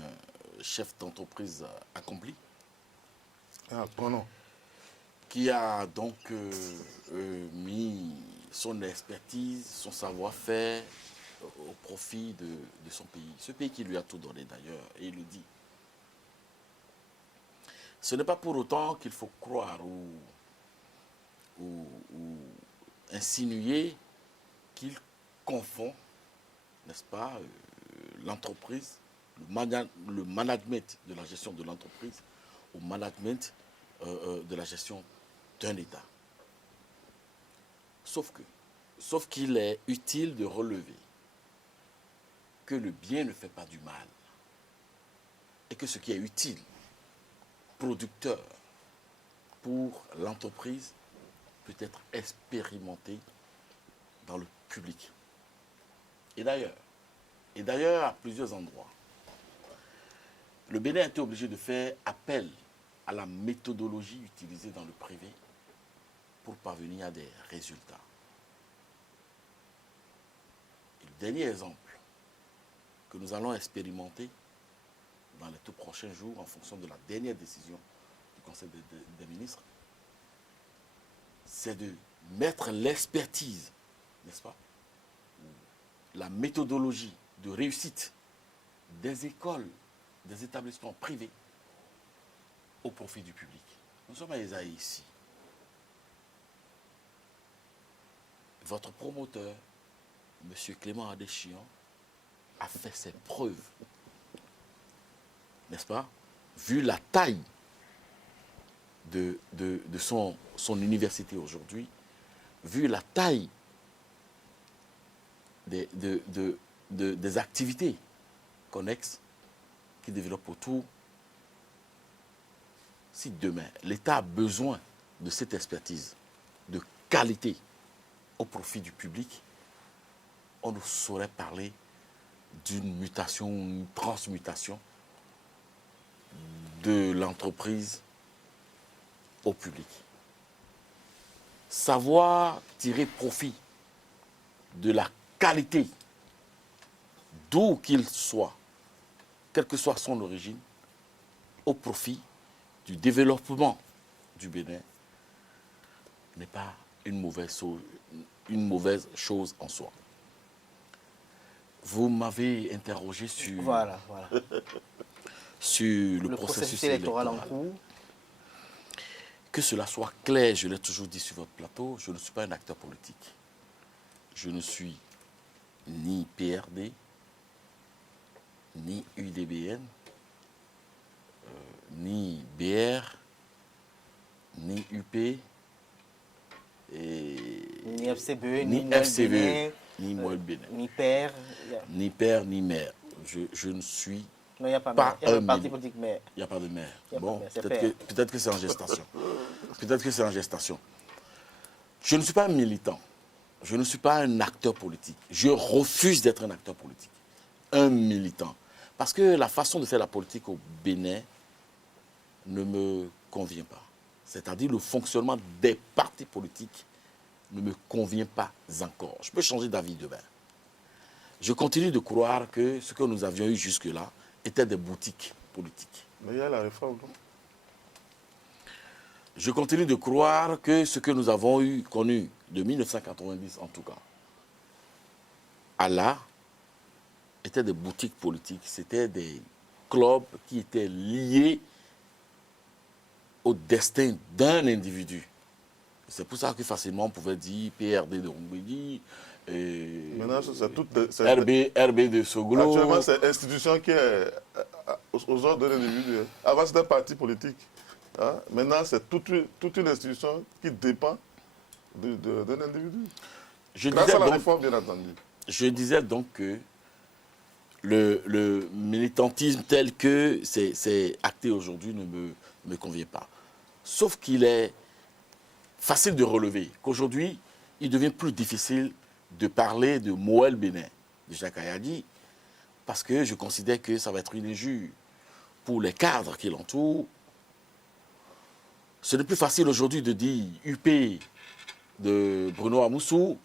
chef d'entreprise accompli. Ah, bon, Qui a donc mis son expertise, son savoir-faire au profit de son pays. Ce pays qui lui a tout donné d'ailleurs, et il le dit. Ce n'est pas pour autant qu'il faut croire ou insinuer qu'il confond, n'est-ce pas, l'entreprise, le management de la gestion de l'entreprise au management de la gestion d'un État. Sauf qu'il est utile de relever que le bien ne fait pas du mal et que ce qui est utile, producteur pour l'entreprise, peut être expérimenté dans le public. Et d'ailleurs, à plusieurs endroits, le Bénin a été obligé de faire appel à la méthodologie utilisée dans le privé pour parvenir à des résultats. Et le dernier exemple que nous allons expérimenter dans les tout prochains jours en fonction de la dernière décision du Conseil des ministres, c'est de mettre l'expertise, n'est-ce pas, la méthodologie de réussite des écoles, des établissements privés au profit du public. Nous sommes à Esaïe ici. Votre promoteur, M. Clément Adéchian, a fait ses preuves, n'est-ce pas, vu la taille de son université aujourd'hui, vu la taille des activités connexes qui développent autour. Si demain, l'État a besoin de cette expertise de qualité au profit du public, on ne saurait parler d'une mutation, une transmutation de l'entreprise au public. Savoir tirer profit de la qualité, d'où qu'il soit, quelle que soit son origine, au profit du développement du Bénin, n'est pas une mauvaise chose en soi. Vous m'avez interrogé sur, sur le processus électoral en cours. Que cela soit clair, je l'ai toujours dit sur votre plateau, je ne suis pas un acteur politique. Je ne suis ni PRD, ni UDBN, ni BR, ni UP, ni FCBE, ni Moël Bénin, ni PER, ni père, ni mère. Je ne suis non, il n'y a pas un parti politique maire. Il n'y a pas de maire. Bon, peut-être que c'est en gestation. Peut-être que c'est en gestation. Je ne suis pas un militant. Je ne suis pas un acteur politique. Je refuse d'être un acteur politique. Un militant. Parce que la façon de faire la politique au Bénin ne me convient pas. C'est-à-dire le fonctionnement des partis politiques ne me convient pas encore. Je peux changer d'avis demain. Je continue de croire que ce que nous avions eu jusque-là était des boutiques politiques. Mais il y a la réforme, non? Je continue de croire que ce que nous avons connu de 1990 en tout cas, à là, étaient des boutiques politiques. C'était des clubs qui étaient liés au destin d'un individu. C'est pour ça que facilement on pouvait dire PRD de Rumbedi, Maintenant, c'est tout. RB de Soglo. Actuellement, c'est l'institution qui est aux ordres de l'individu. Avant, c'était un parti politique. Hein? Maintenant, c'est toute une institution qui dépend d'un individu. Grâce à la réforme, bien entendu. Je disais donc que le militantisme tel que c'est acté aujourd'hui ne me convient pas. Sauf qu'il est facile de relever qu'aujourd'hui, il devient plus difficile de parler de Moël Bénin, de Jacques Ayadi, parce que je considère que ça va être une injure pour les cadres qui l'entourent. Ce n'est plus facile aujourd'hui de dire UP de Bruno Amoussou,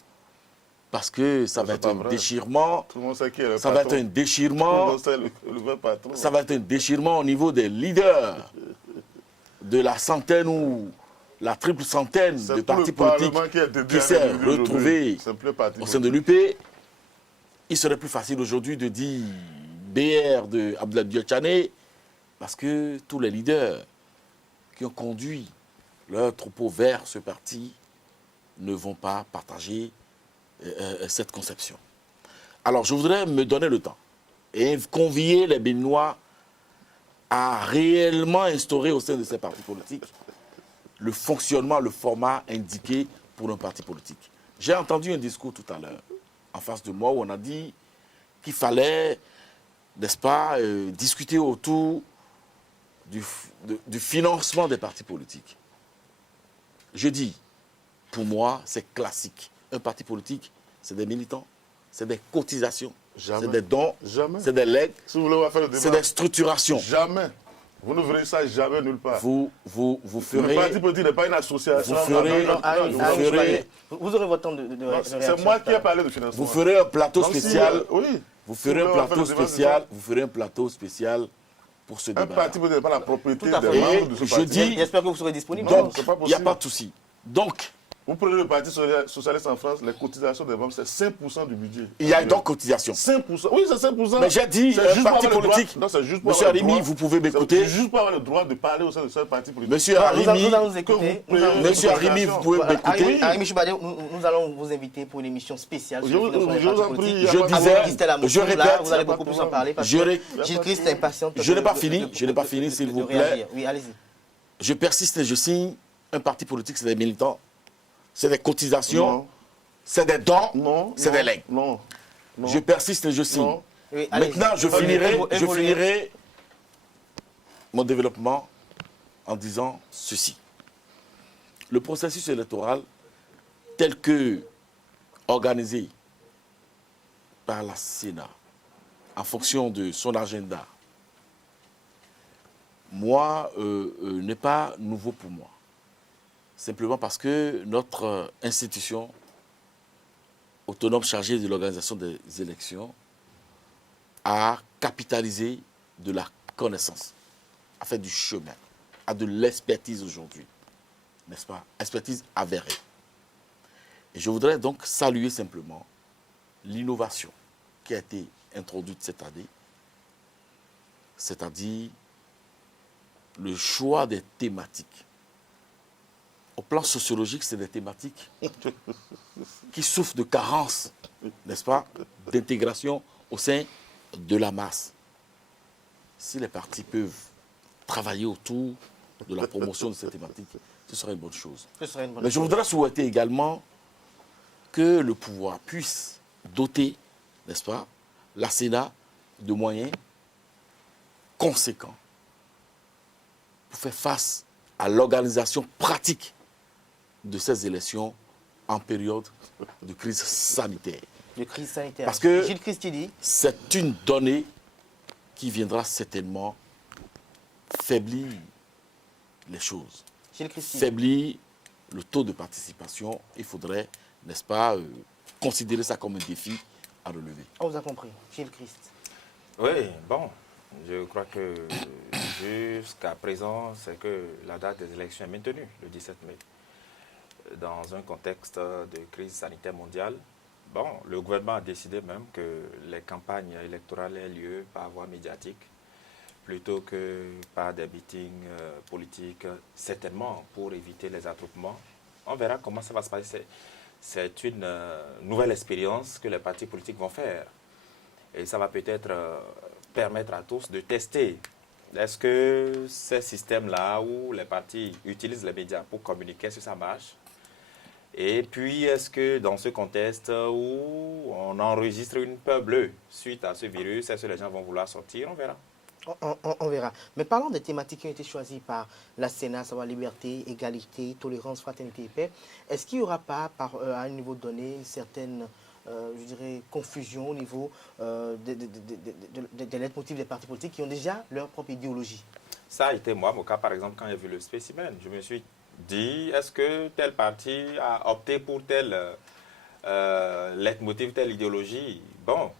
parce que ça va être un déchirement. Tout le monde sait qui est le ça va être un déchirement. Tout le monde sait le vrai patron. Ça va être un déchirement au niveau des leaders de la centaine ou la triple centaine de partis politiques qui s'est retrouvé au sein de l'UP. Il serait plus facile aujourd'hui de dire BR de Abdoulaye Tchane, parce que tous les leaders qui ont conduit leur troupeau vers ce parti ne vont pas partager cette conception. Alors, je voudrais me donner le temps et convier les Béninois à réellement instaurer au sein de ces partis politiques le fonctionnement, le format indiqué pour un parti politique. J'ai entendu un discours tout à l'heure en face de moi où on a dit qu'il fallait, n'est-ce pas, discuter autour du financement des partis politiques. Je dis, pour moi, c'est classique. Un parti politique, c'est des militants, c'est des cotisations, c'est des dons, c'est des legs, si vous voulez faire le débat, c'est des structurations. Jamais. Vous ne verrez ça jamais nulle part. Vous ferez... Le parti politique n'est pas une association. Vous aurez votre temps de réaction. C'est moi qui ai parlé de financement. Vous ferez un plateau spécial. Oui. Vous ferez un plateau spécial. Vous ferez un plateau spécial pour ce débat. Un parti politique n'est pas la propriété des membres de ce parti. J'espère que vous serez disponible. Donc, il n'y a pas de souci. Donc, vous prenez le Parti socialiste en France, les cotisations des membres, c'est 5% du budget. Il y a donc cotisation. 5%. Oui, c'est 5%. Mais j'ai dit, un parti politique. Non, c'est juste pour Monsieur Arimi, vous pouvez m'écouter. C'est juste pour avoir le droit de parler au sein de ce parti politique. Monsieur Arimi, Monsieur Arimi, vous pouvez m'écouter. Arimi Choubadé, nous allons vous inviter pour une émission spéciale sur le financement des partis politiques. Je répète, vous allez beaucoup plus en parler. Gilles Christ est impatient. Je n'ai pas fini, s'il vous plaît. Oui, allez-y. Je persiste et je signe. Un parti politique, c'est des militants. C'est des cotisations, c'est des dons, c'est des legs. Non. Je persiste et je signe. Oui, maintenant, je finirai mon développement en disant ceci. Le processus électoral tel que organisé par la Sénat, en fonction de son agenda, moi, n'est pas nouveau pour moi. Simplement parce que notre institution autonome chargée de l'organisation des élections a capitalisé de la connaissance, a fait du chemin, a de l'expertise aujourd'hui, n'est-ce pas? Expertise avérée. Et je voudrais donc saluer simplement l'innovation qui a été introduite cette année, c'est-à-dire le choix des thématiques. Au plan sociologique, c'est des thématiques qui souffrent de carence, n'est-ce pas, d'intégration au sein de la masse. Si les partis peuvent travailler autour de la promotion de ces thématiques, ce serait une bonne chose. Mais je voudrais souhaiter également que le pouvoir puisse doter, n'est-ce pas, la Sénat de moyens conséquents pour faire face à l'organisation pratique de ces élections en période de crise sanitaire. De crise sanitaire. Parce que Gilles Christi dit, c'est une donnée qui viendra certainement faiblir les choses. Gilles Christine. Faiblir le taux de participation. Il faudrait, n'est-ce pas, considérer ça comme un défi à relever. On vous a compris. Gilles Christ. Oui, bon, je crois que jusqu'à présent, c'est que la date des élections est maintenue, le 17 mai. Dans un contexte de crise sanitaire mondiale, bon, le gouvernement a décidé même que les campagnes électorales aient lieu par voie médiatique, plutôt que par des meetings politiques, certainement pour éviter les attroupements. On verra comment ça va se passer. C'est une nouvelle expérience que les partis politiques vont faire. Et ça va peut-être permettre à tous de tester. Est-ce que ces systèmes-là où les partis utilisent les médias pour communiquer, est-ce que ça marche? Et puis, est-ce que dans ce contexte où on enregistre une peur bleue suite à ce virus, est-ce que les gens vont vouloir sortir? On verra. On verra. Mais parlons des thématiques qui ont été choisies par la Sénat, savoir liberté, égalité, tolérance, fraternité et paix. Est-ce qu'il n'y aura pas, à un niveau donné, une certaine, je dirais, confusion au niveau des leitmotifs des partis politiques qui ont déjà leur propre idéologie? Ça a été moi, mon cas, par exemple, quand j'ai vu le spécimen. Je me suis dit, est-ce que tel parti a opté pour tel leitmotiv, telle idéologie? Bon.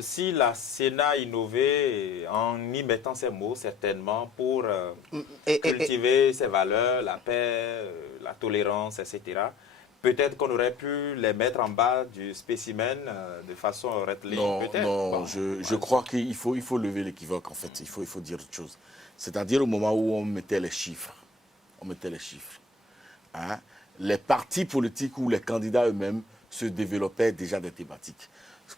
Si la Sénat a innové en y mettant ces mots, certainement, pour cultiver ces valeurs, la paix, la tolérance, etc., peut-être qu'on aurait pu les mettre en bas du spécimen de façon rectiligne. Non, je crois qu'il faut lever l'équivoque, en fait. Il faut dire autre chose. C'est-à-dire au moment où on mettait les chiffres. Hein, les partis politiques ou les candidats eux-mêmes se développaient déjà des thématiques.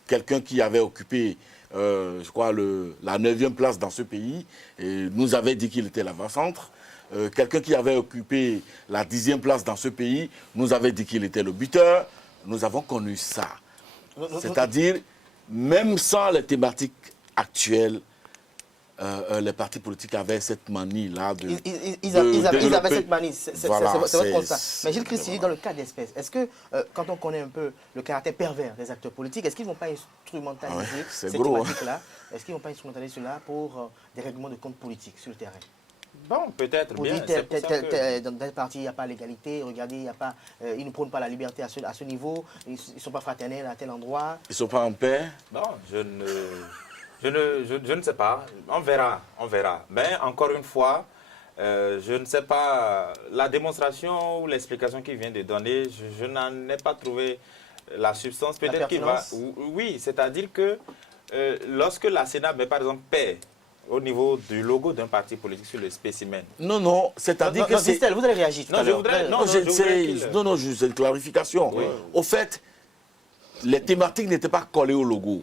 Quelqu'un qui avait occupé, je crois, la 9e place dans ce pays, et nous avait dit qu'il était l'avant-centre. Quelqu'un qui avait occupé la 10e place dans ce pays, nous avait dit qu'il était le buteur. Nous avons connu ça. C'est-à-dire, même sans les thématiques actuelles, les partis politiques avaient cette manie-là de Ils avaient cette manie, c'est votre constat. Mais Gilles Christine, dans le cas d'espèce, est-ce que, quand on connaît un peu le caractère pervers des acteurs politiques, est-ce qu'ils ne vont pas instrumentaliser ces thématiques-là? Est-ce qu'ils ne vont pas instrumentaliser cela pour des règlements de compte politiques sur le terrain? Bon, peut-être bien. Dans tel parti, il n'y a pas l'égalité. Regardez, ils ne prônent pas la liberté à ce niveau. Ils ne sont pas fraternels à tel endroit. Ils ne sont pas en paix. Non, je ne sais pas. On verra. Mais encore une fois, je ne sais pas. La démonstration ou l'explication qu'il vient de donner, je n'en ai pas trouvé la substance. Peut-être qu'il va. Oui, c'est-à-dire que lorsque la Sénat met par exemple paix au niveau du logo d'un parti politique sur le spécimen. Non, c'est-à-dire que c'est... Vous avez réagi tout à l'heure. Non, juste une clarification. Oui. Au fait, les thématiques n'étaient pas collées au logo.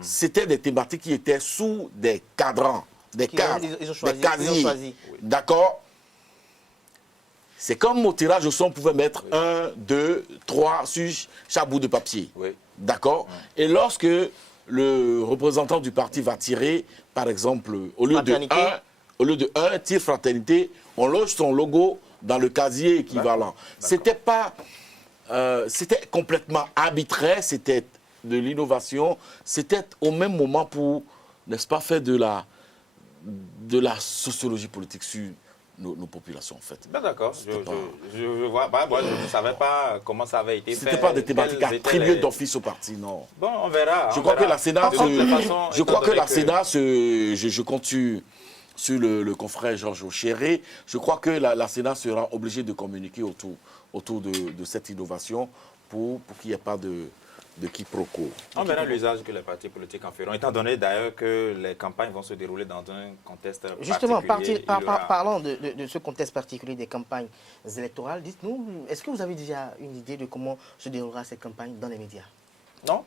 C'était des thématiques qui étaient sous des cadrans, des cadres, des casiers. D'accord? C'est comme au tirage au son, on pouvait mettre 1, 2, 3 sur chaque bout de papier. Oui. D'accord? Et lorsque le représentant du parti va tirer, par exemple, au lieu de 1, tire fraternité, on loge son logo dans le casier équivalent. C'était pas... c'était complètement arbitraire, c'était de l'innovation, c'était au même moment pour, n'est-ce pas, faire de la sociologie politique sur nos populations, en fait. Ben d'accord, je vois, moi je ne savais pas comment ça avait été fait. Ce n'était pas des thématiques attribuées d'office au parti, non. Bon, on verra. Je crois que la Sénat, je compte sur le confrère Georges Ochéré, je crois que la Sénat sera obligée de communiquer autour de cette innovation pour qu'il n'y ait pas de quiproquo. On verra l'usage que les partis politiques en feront, étant donné d'ailleurs que les campagnes vont se dérouler dans un contexte particulier. Justement, parlons de ce contexte particulier des campagnes électorales. Dites-nous, est-ce que vous avez déjà une idée de comment se déroulera cette campagne dans les médias? Non,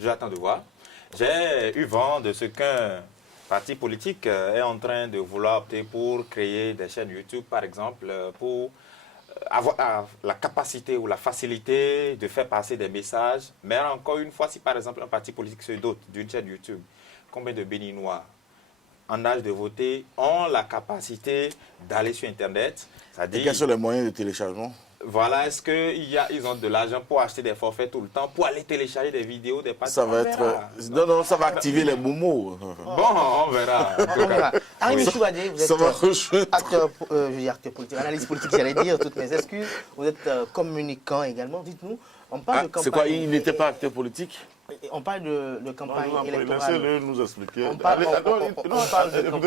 j'attends de voir. J'ai eu vent de ce qu'un parti politique est en train de vouloir opter pour créer des chaînes YouTube, par exemple, pour avoir la capacité ou la facilité de faire passer des messages. Mais encore une fois, si par exemple un parti politique se dote d'une chaîne YouTube, combien de Béninois en âge de voter ont la capacité d'aller sur Internet? Et quels sont les moyens de téléchargement? Voilà, est-ce qu'ils ont de l'argent pour acheter des forfaits tout le temps, pour aller télécharger des vidéos, des pages? Ça va être... Non, ça va activer les moumous. Bon, on verra. On verra. Arimi Choubadé, vous êtes Ça va rejoindre. acteur, acteur politique, analyste politique, j'allais dire, toutes mes excuses. Vous êtes communicant également. Dites-nous, on parle de campagne... C'est quoi, il n'était pas acteur politique? On parle de campagne électorale. Laissez-le nous expliquer. On parle de campagne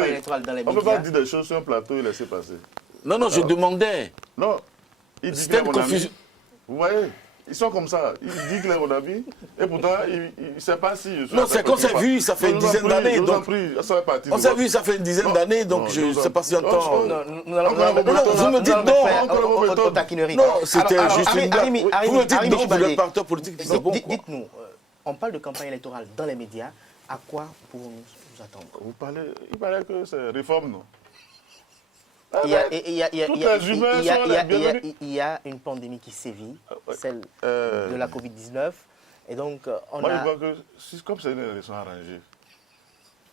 électorale dans les On ne peut pas médias. dire des choses sur un plateau et laisser passer. Non, je demandais. Non, il dit C'était qu'il est une mon ami. confusion. Vous voyez, ils sont comme ça. Il dit qu'il est mon ami, et pourtant, il ne sait pas si je suis... Non, c'est qu'on s'est vu, ça fait une dizaine d'années. Donc, on s'est vu, ça fait une dizaine d'années, donc je ne sais pas si j'entends. Nous allons vous me dites non. aux taquineries. Non, c'était juste une blague. Vous me dites Arimi non, vous Choubadé, n'êtes pas acteur politique, c'est bon. quoi. Dites-nous, on parle de campagne électorale dans les médias. À quoi pouvons-nous nous attendre? Il paraît que c'est réforme, non? Il y a une pandémie qui sévit, celle de la Covid-19. Et donc, Moi, je vois que, comme c'est une élection arrangée,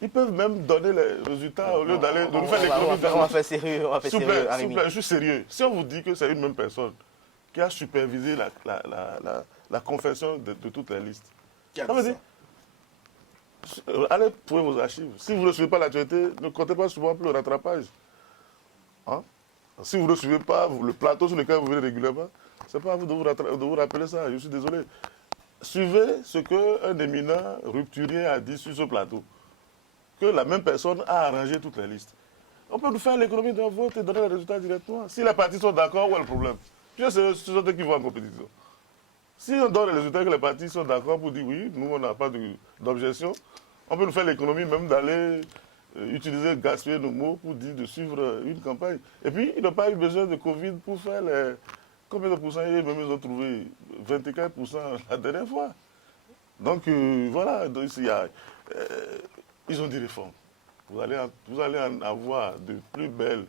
ils peuvent même donner les résultats au lieu d'aller de nous faire l'économie. On va faire sérieux, S'il vous plaît, je suis sérieux. Si on vous dit que c'est une même personne qui a supervisé la confession de toutes les listes, ça veut dire, allez trouver vos archives. Si vous ne suivez pas l'actualité, ne comptez pas souvent pour le rattrapage. Hein? Si vous ne suivez pas le plateau sur lequel vous venez régulièrement, ce n'est pas à vous de vous rappeler ça. Je suis désolé. Suivez ce qu'un éminent rupturier a dit sur ce plateau. Que la même personne a arrangé toutes les listes. On peut nous faire l'économie d'un vote et donner les résultats directement. Si les partis sont d'accord, où est le problème? Puis c'est ceux qui vont en compétition. Si on donne les résultats que les partis sont d'accord pour dire oui, nous on n'a pas d'objection, on peut nous faire l'économie même d'aller utiliser, gaspiller nos mots pour dire de suivre une campagne. Et puis, ils n'ont pas eu besoin de Covid pour faire les... Combien de pourcents ils ont trouvé? 24% la dernière fois. Donc, voilà, donc, ils ont des réformes. Vous allez en avoir de plus belles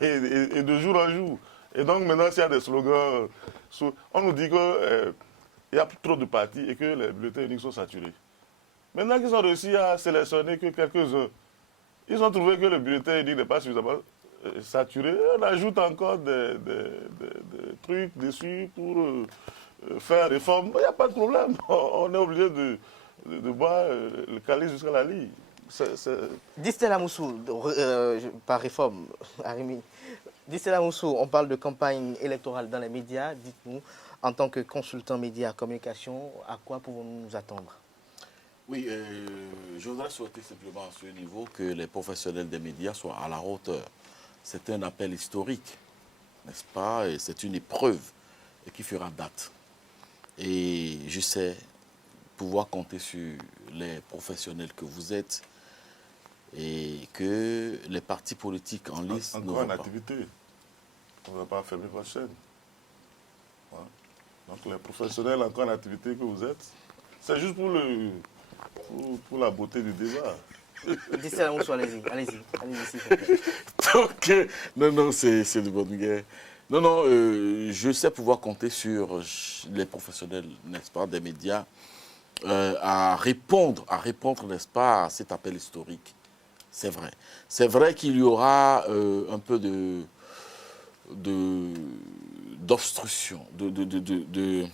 et de jour en jour. Et donc, maintenant, s'il y a des slogans, on nous dit qu'il y a trop de partis et que les bulletins uniques sont saturés. Maintenant qu'ils ont réussi à sélectionner que quelques-uns, ils ont trouvé que le bulletin unique n'est pas suffisamment saturé. On ajoute encore des trucs dessus pour faire réforme. Il n'y a pas de problème. On est obligé de boire le calice jusqu'à la lie. Distella Moussou, par réforme, Arimi. Distella Moussou, on parle de campagne électorale dans les médias. Dites-nous, en tant que consultant médias communication, à quoi pouvons-nous nous attendre? Oui, je voudrais souhaiter simplement à ce niveau que les professionnels des médias soient à la hauteur. C'est un appel historique, n'est-ce pas? Et c'est une épreuve qui fera date. Et je sais pouvoir compter sur les professionnels que vous êtes et que les partis politiques en lice ne vont pas. Encore en activité. On ne va pas fermer votre chaîne. Voilà. Donc les professionnels encore en activité que vous êtes, c'est juste pour la beauté du débat. Distella Moussou, allez-y, s'il vous plaît. Donc, non, c'est de bonne guerre. Non, je sais pouvoir compter sur les professionnels, n'est-ce pas, des médias, à répondre, n'est-ce pas, à cet appel historique. C'est vrai. C'est vrai qu'il y aura un peu d'obstruction, de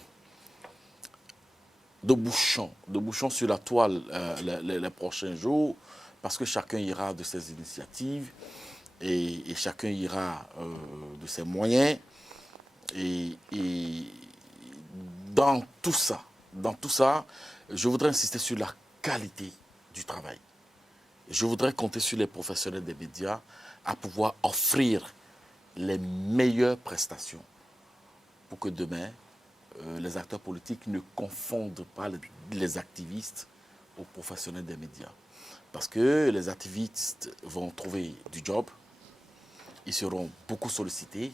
bouchons sur la toile les prochains jours, parce que chacun ira de ses initiatives et chacun ira de ses moyens. Et dans tout ça, je voudrais insister sur la qualité du travail. Je voudrais compter sur les professionnels des médias à pouvoir offrir les meilleures prestations pour que demain, les acteurs politiques ne confondent pas les activistes aux professionnels des médias. Parce que les activistes vont trouver du job, ils seront beaucoup sollicités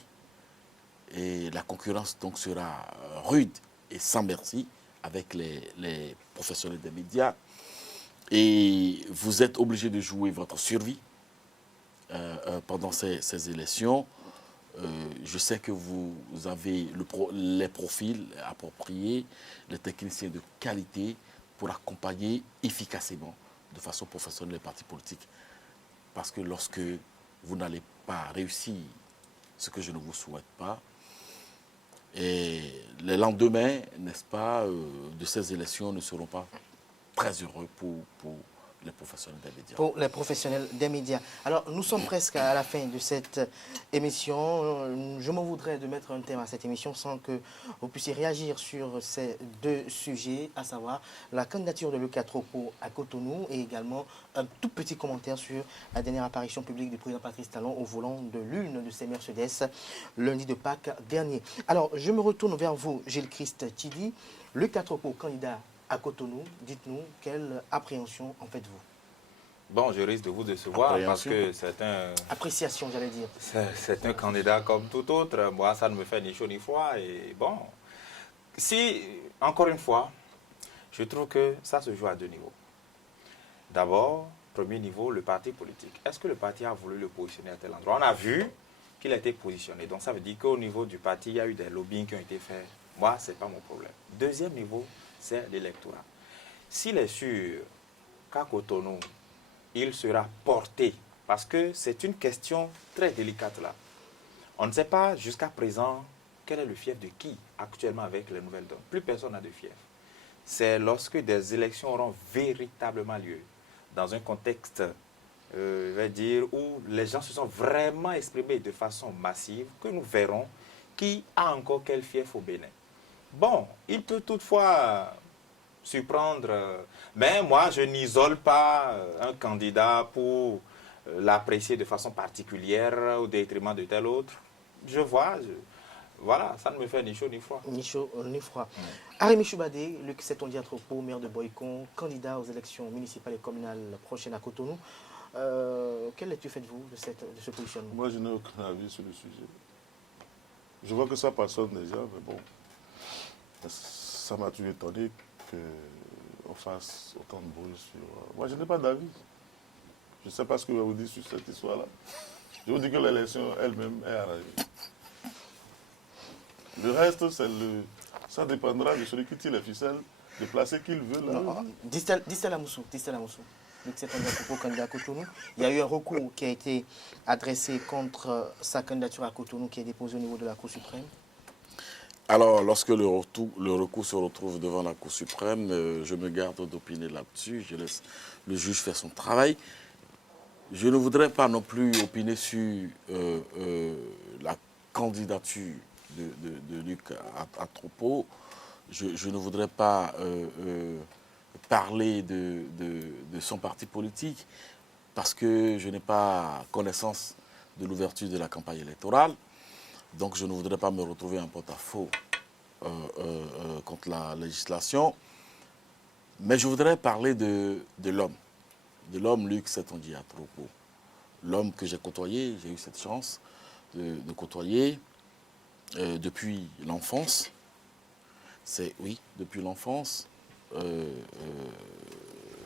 et la concurrence donc sera rude et sans merci avec les professionnels des médias. Et vous êtes obligé de jouer votre survie pendant ces élections. Je sais que vous avez les profils appropriés, les techniciens de qualité pour accompagner efficacement, de façon professionnelle, les partis politiques. Parce que lorsque vous n'allez pas réussir ce que je ne vous souhaite pas, Et les lendemains, n'est-ce pas, de ces élections ne seront pas très heureux pour les professionnels des médias. Pour les professionnels des médias. Alors, nous sommes presque à la fin de cette émission. Je m'en voudrais de mettre un thème à cette émission sans que vous puissiez réagir sur ces deux sujets, à savoir la candidature de Lucas Tropo à Cotonou et également un tout petit commentaire sur la dernière apparition publique du président Patrice Talon au volant de l'une de ses Mercedes lundi de Pâques dernier. Alors, je me retourne vers vous, Gilles Christ Tidi. Lucas Tropo, candidat à Cotonou, dites-nous quelle appréhension en faites-vous? Bon, je risque de vous décevoir parce que c'est un... Appréciation, j'allais dire. C'est un candidat comme tout autre. Moi, ça ne me fait ni chaud ni froid. Et bon, si, encore une fois, je trouve que ça se joue à deux niveaux. D'abord, premier niveau, le parti politique. Est-ce que le parti a voulu le positionner à tel endroit? On a vu qu'il a été positionné. Donc, ça veut dire qu'au niveau du parti, il y a eu des lobbying qui ont été faits. Moi, ce n'est pas mon problème. Deuxième niveau, c'est l'électorat. S'il est sûr qu'à Cotonou, il sera porté, parce que c'est une question très délicate là. On ne sait pas jusqu'à présent quel est le fief de qui actuellement avec les nouvelles donnes. Plus personne n'a de fief. C'est lorsque des élections auront véritablement lieu, dans un contexte, je vais dire, où les gens se sont vraiment exprimés de façon massive, que nous verrons qui a encore quel fief au Bénin. Bon, il peut toutefois surprendre, mais moi je n'isole pas un candidat pour l'apprécier de façon particulière au détriment de tel autre. Je vois, voilà, ça ne me fait ni chaud ni froid. Ni chaud ni froid. Arémi Choubadé, Luc Setondia Tropo, maire de Boycon, candidat aux élections municipales et communales prochaines à Cotonou. Quelle lecture faites-vous de ce positionnement? Moi, je n'ai aucun avis sur le sujet. Je vois que ça passionne déjà, mais bon, ça m'a toujours étonné qu'on fasse autant de bruit sur... Moi, je n'ai pas d'avis. Je ne sais pas ce que je vais vous dire sur cette histoire-là. Je vous dis que l'élection elle-même est arrangée. Le reste, ça dépendra de celui qui tire les ficelles, de placer qu'il veut là. Distel Amoussou. Luc Setondia Tropo, candidat à Cotonou. Il y a eu un recours qui a été adressé contre sa candidature à Cotonou qui est déposé au niveau de la Cour suprême. Alors, lorsque le recours se retrouve devant la Cour suprême, je me garde d'opiner là-dessus. Je laisse le juge faire son travail. Je ne voudrais pas non plus opiner sur la candidature de Luc à Tropo. Je ne voudrais pas parler de son parti politique parce que je n'ai pas connaissance de l'ouverture de la campagne électorale. Donc je ne voudrais pas me retrouver en porte-à-faux contre la législation. Mais je voudrais parler de l'homme Luc Setondia Tropo. L'homme que j'ai côtoyé, j'ai eu cette chance de côtoyer depuis l'enfance. Oui, depuis l'enfance.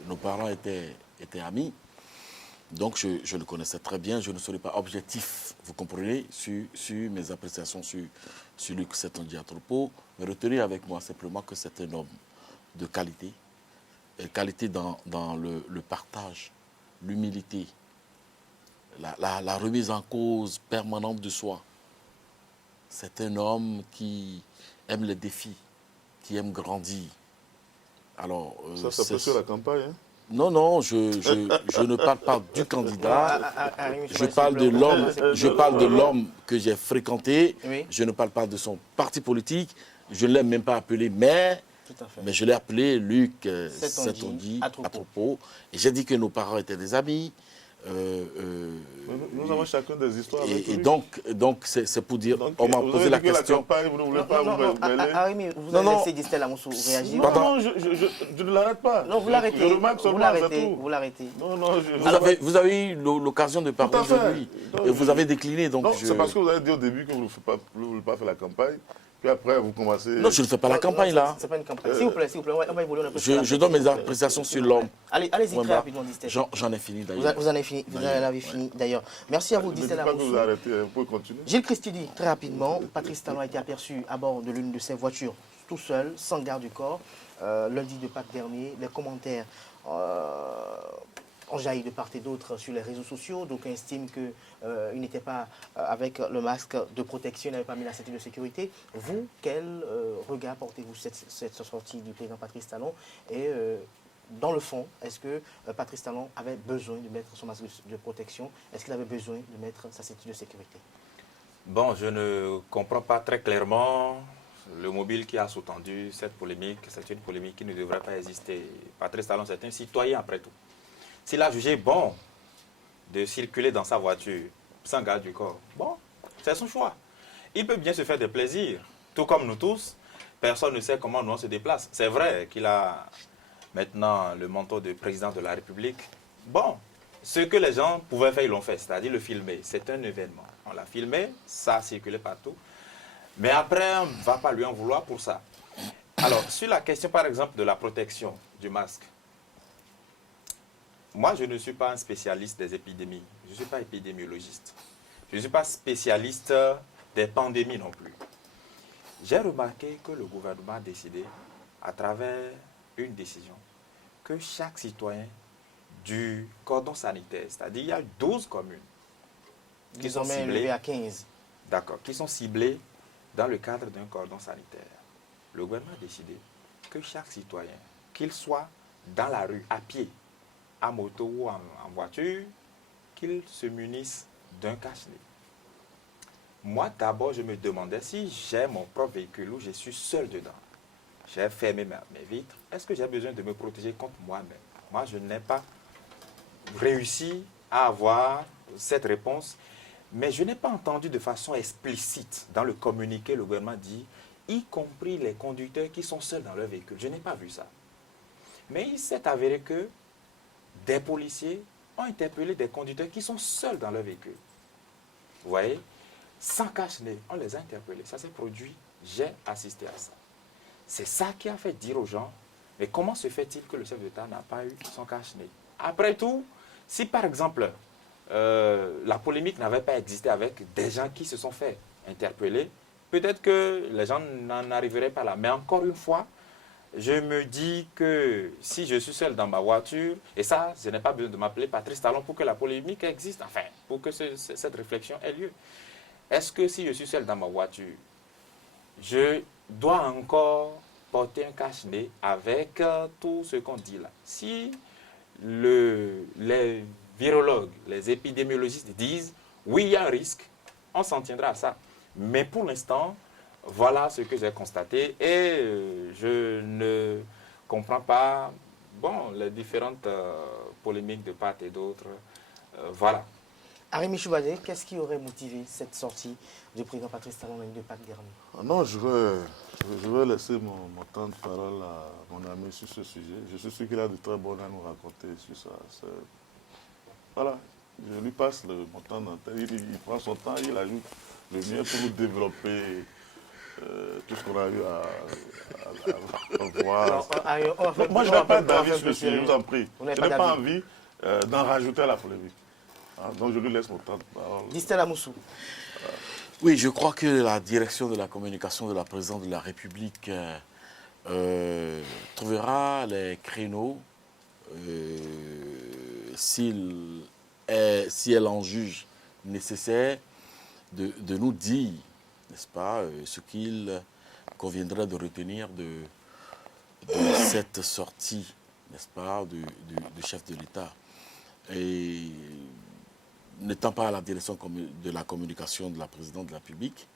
Nos parents étaient amis. Donc, je le connaissais très bien. Je ne serais pas objectif, vous comprenez, sur mes appréciations sur Luc Setondia Tropo. Mais retenez avec moi simplement que c'est un homme de qualité. Qualité dans le partage, l'humilité, la remise en cause permanente de soi. C'est un homme qui aime les défis, qui aime grandir. Alors, ça peut sur la campagne, hein? Non, je ne parle pas du candidat, je parle de l'homme que j'ai fréquenté, Oui. Je ne parle pas de son parti politique, je ne l'ai même pas appelé maire, mais je l'ai appelé Luc Setondia à Tropo. Et j'ai dit que nos parents étaient des amis. Nous avons chacun des histoires avec lui. Et donc c'est pour dire, on m'a posé la question. Vous ne voulez pas vous mêler. Arémi, vous avez laissé Distel Amoussou réagir. Non, je ne l'arrête pas. Non, vous l'arrêtez. Je remarque seulement, c'est tout. Vous l'arrêtez. Non, Vous avez eu l'occasion de parler de lui. Et vous avez décliné. Donc c'est parce que vous avez dit au début que vous ne voulez pas faire la campagne. Puis après, vous commencez... Non, je ne fais pas la campagne, là. Ce n'est pas une campagne. S'il vous plaît, on va évoluer un peu. Je donne mes appréciations sur l'homme. Allez-y très rapidement, Distel. J'en ai fini, d'ailleurs. Vous en avez fini, d'ailleurs. Merci à vous, Distel Amoussou. Ne dites pas que vous arrêtez, vous pouvez continuer. Gilles Christidi, très rapidement, Patrice Talon a été aperçu à bord de l'une de ses voitures, tout seul, sans garde du corps, lundi de Pâques dernier. Les commentaires enjaille de part et d'autre sur les réseaux sociaux. Donc, estiment qu'il n'était pas avec le masque de protection, il n'avait pas mis la ceinture de sécurité. Vous, quel regard portez-vous sur cette sortie du président Patrice Talon et dans le fond, est-ce que Patrice Talon avait besoin de mettre son masque de protection? Est-ce qu'il avait besoin de mettre sa ceinture de sécurité? Bon, je ne comprends pas très clairement le mobile qui a sous-tendu cette polémique. C'est une polémique qui ne devrait pas exister. Patrice Talon, c'est un citoyen après tout. S'il a jugé bon de circuler dans sa voiture sans garde du corps, bon, c'est son choix. Il peut bien se faire des plaisirs, tout comme nous tous. Personne ne sait comment nous on se déplace. C'est vrai qu'il a maintenant le manteau de président de la République. Bon, ce que les gens pouvaient faire, ils l'ont fait, c'est-à-dire le filmer. C'est un événement. On l'a filmé, ça a circulé partout. Mais après, on ne va pas lui en vouloir pour ça. Alors, sur la question, par exemple, de la protection du masque, moi, je ne suis pas un spécialiste des épidémies. Je ne suis pas épidémiologiste. Je ne suis pas spécialiste des pandémies non plus. J'ai remarqué que le gouvernement a décidé, à travers une décision, que chaque citoyen du cordon sanitaire, c'est-à-dire il y a 12 communes qui sont ciblées à 15. D'accord, qui sont ciblées dans le cadre d'un cordon sanitaire. Le gouvernement a décidé que chaque citoyen, qu'il soit dans la rue, à pied, à moto ou en voiture, qu'il se munisse d'un cache-nez. Moi, d'abord, je me demandais si j'ai mon propre véhicule ou je suis seul dedans. J'ai fermé mes vitres. Est-ce que j'ai besoin de me protéger contre moi-même? Moi, je n'ai pas réussi à avoir cette réponse, mais je n'ai pas entendu de façon explicite dans le communiqué, le gouvernement dit, y compris les conducteurs qui sont seuls dans leur véhicule. Je n'ai pas vu ça. Mais il s'est avéré que des policiers ont interpellé des conducteurs qui sont seuls dans leur véhicule. Vous voyez? Sans cache-nez, on les a interpellés. Ça s'est produit, j'ai assisté à ça. C'est ça qui a fait dire aux gens, mais comment se fait-il que le chef d'État n'a pas eu son cache-nez? Après tout, si par exemple, la polémique n'avait pas existé avec des gens qui se sont fait interpeller, peut-être que les gens n'en arriveraient pas là. Mais encore une fois, je me dis que si je suis seul dans ma voiture, et ça, je n'ai pas besoin de m'appeler Patrice Talon pour que la polémique existe, enfin, pour que cette réflexion ait lieu. Est-ce que si je suis seul dans ma voiture, je dois encore porter un cache-nez avec tout ce qu'on dit là? Si les virologues, les épidémiologistes disent oui, il y a un risque, on s'en tiendra à ça. Mais pour l'instant, voilà ce que j'ai constaté et je ne comprends pas les différentes polémiques de part et d'autre. Voilà. Arémi Choubadé, qu'est-ce qui aurait motivé cette sortie du président Patrice Talon de Pâques dernier? Non, je vais laisser mon temps de parole à mon ami sur ce sujet. Je suis sûr qu'il a de très bonnes à nous raconter sur ça. Voilà, je lui passe mon temps d'antenne. Il prend son temps, il ajoute le mien pour nous développer tout ce qu'on a eu à voir. Moi, je n'ai pas d'avis sur le sujet, je vous en prie. Je n'ai pas envie d'en rajouter à la polémique. Donc je lui laisse mon temps de parole. Distel Amoussou. Oui, je crois que la direction de la communication de la présidente de la République trouvera les créneaux si elle en juge nécessaire de nous dire, n'est-ce pas, ce qu'il conviendrait de retenir de cette sortie, n'est-ce pas, du chef de l'État. Et n'étant pas à la direction de la communication de la présidente de la République,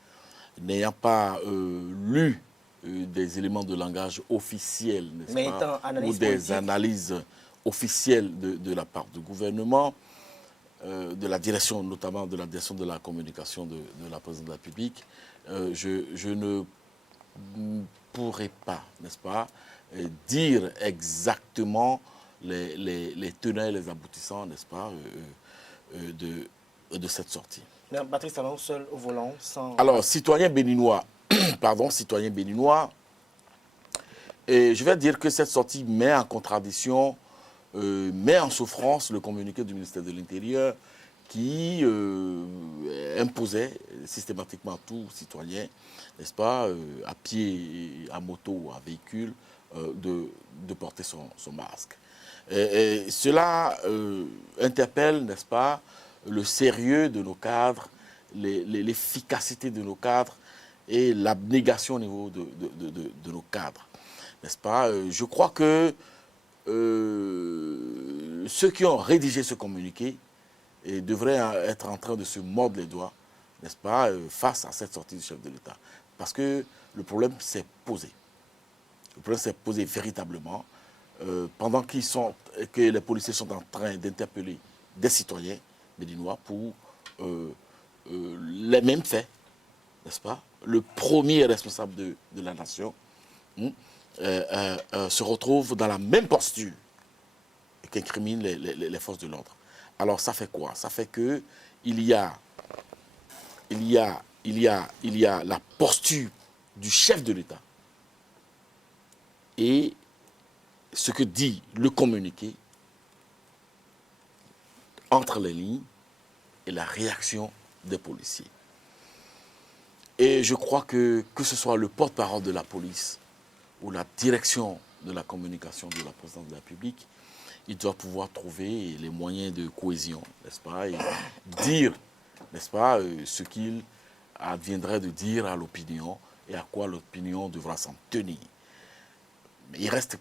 n'ayant pas lu des éléments de langage officiels, n'est-ce pas, ou des analyses officielles de la part du gouvernement, de la direction, notamment de la direction de la communication de la présidente de la République, je ne pourrais pas, n'est-ce pas, dire exactement les tenants et les aboutissants, n'est-ce pas, de cette sortie. Patrice Talon seul au volant, sans... Alors, citoyen béninois, citoyen béninois, et je vais dire que cette sortie met en contradiction, met en souffrance le communiqué du ministère de l'Intérieur qui imposait systématiquement à tout citoyen, n'est-ce pas, à pied, à moto ou à véhicule, de porter son masque. Et cela interpelle, n'est-ce pas, le sérieux de nos cadres, l'efficacité de nos cadres et l'abnégation au niveau de nos cadres, n'est-ce pas? Je crois que ceux qui ont rédigé ce communiqué devraient être en train de se mordre les doigts, n'est-ce pas, face à cette sortie du chef de l'État. Parce que le problème s'est posé. Le problème s'est posé véritablement pendant que les policiers sont en train d'interpeller des citoyens béninois pour les mêmes faits, n'est-ce pas? Le premier responsable de la nation se retrouve dans la même posture qu'incrimine les forces de l'ordre. Alors ça fait quoi? Ça fait que il y a la posture du chef de l'État et ce que dit le communiqué entre les lignes et la réaction des policiers. Et je crois que ce soit le porte-parole de la police ou la direction de la communication de la présidence de la République, il doit pouvoir trouver les moyens de cohésion, n'est-ce pas, et dire, n'est-ce pas, ce qu'il adviendrait de dire à l'opinion et à quoi l'opinion devra s'en tenir. Mais il reste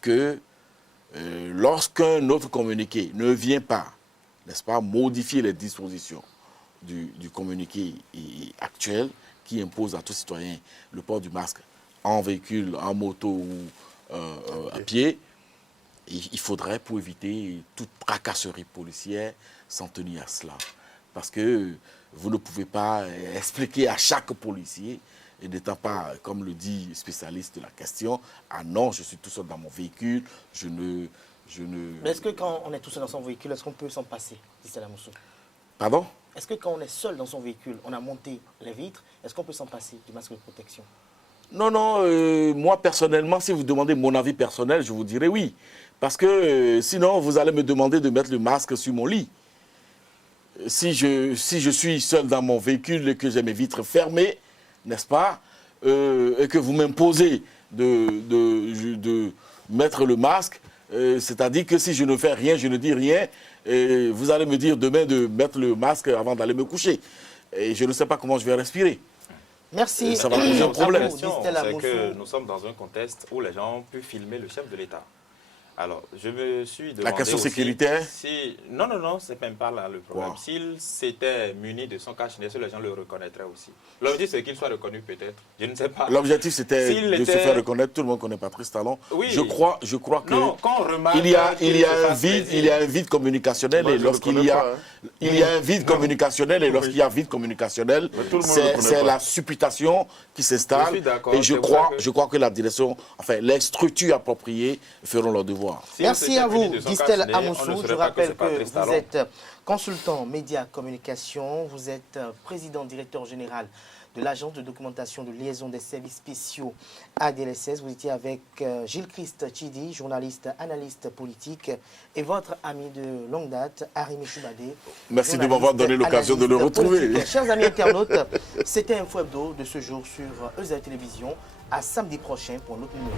que lorsqu'un autre communiqué ne vient pas, n'est-ce pas, modifier les dispositions du communiqué actuel qui impose à tout citoyen le port du masque en véhicule, en moto ou à pied, il faudrait, pour éviter toute tracasserie policière, s'en tenir à cela. Parce que vous ne pouvez pas expliquer à chaque policier, et n'étant pas, comme le dit le spécialiste de la question, ah non, je suis tout seul dans mon véhicule, je ne... Mais est-ce que quand on est tout seul dans son véhicule, est-ce qu'on peut s'en passer, Stella Moussou? Pardon? Est-ce que quand on est seul dans son véhicule, on a monté les vitres, est-ce qu'on peut s'en passer du masque de protection? Non, non, moi personnellement, si vous demandez mon avis personnel, je vous dirais oui. Parce que sinon, vous allez me demander de mettre le masque sur mon lit. Si je suis seul dans mon véhicule et que j'ai mes vitres fermées, n'est-ce pas, et que vous m'imposez de mettre le masque, c'est-à-dire que si je ne fais rien, je ne dis rien, vous allez me dire demain de mettre le masque avant d'aller me coucher. Et je ne sais pas comment je vais respirer. Merci. Ça va poser un problème. C'est que nous sommes dans un contexte où les gens peuvent filmer le chef de l'État. Alors, je me suis demandé la question aussi sécuritaire? Non, c'est même pas là le problème. Wow. S'il s'était muni de son cache-nez, les gens le reconnaîtraient aussi. L'objectif, c'est qu'il soit reconnu peut-être. Je ne sais pas. L'objectif, c'était de se faire reconnaître. Tout le monde connaît Patrice Talon. Oui. Je crois que non, quand on remarque il y a un vide communicationnel. Moi, et lorsqu'il y a un vide communicationnel, et lorsqu'il y a vide communicationnel, c'est la supputation qui s'installe. Et je crois que la direction, enfin, les structures appropriées feront leur devoir. Merci à vous, Distel Amoussou. Je rappelle que vous êtes consultant médias communication, vous êtes président directeur général de l'agence de documentation de liaison des services spéciaux ADLSS. Vous étiez avec Gilles Christ Chidi, journaliste, analyste politique, et votre ami de longue date, Arimi Choubadé. Merci de m'avoir donné l'occasion de le retrouver. Politique. Chers amis internautes, c'était Info Hebdo de ce jour sur EZA Télévision. À samedi prochain pour un autre numéro.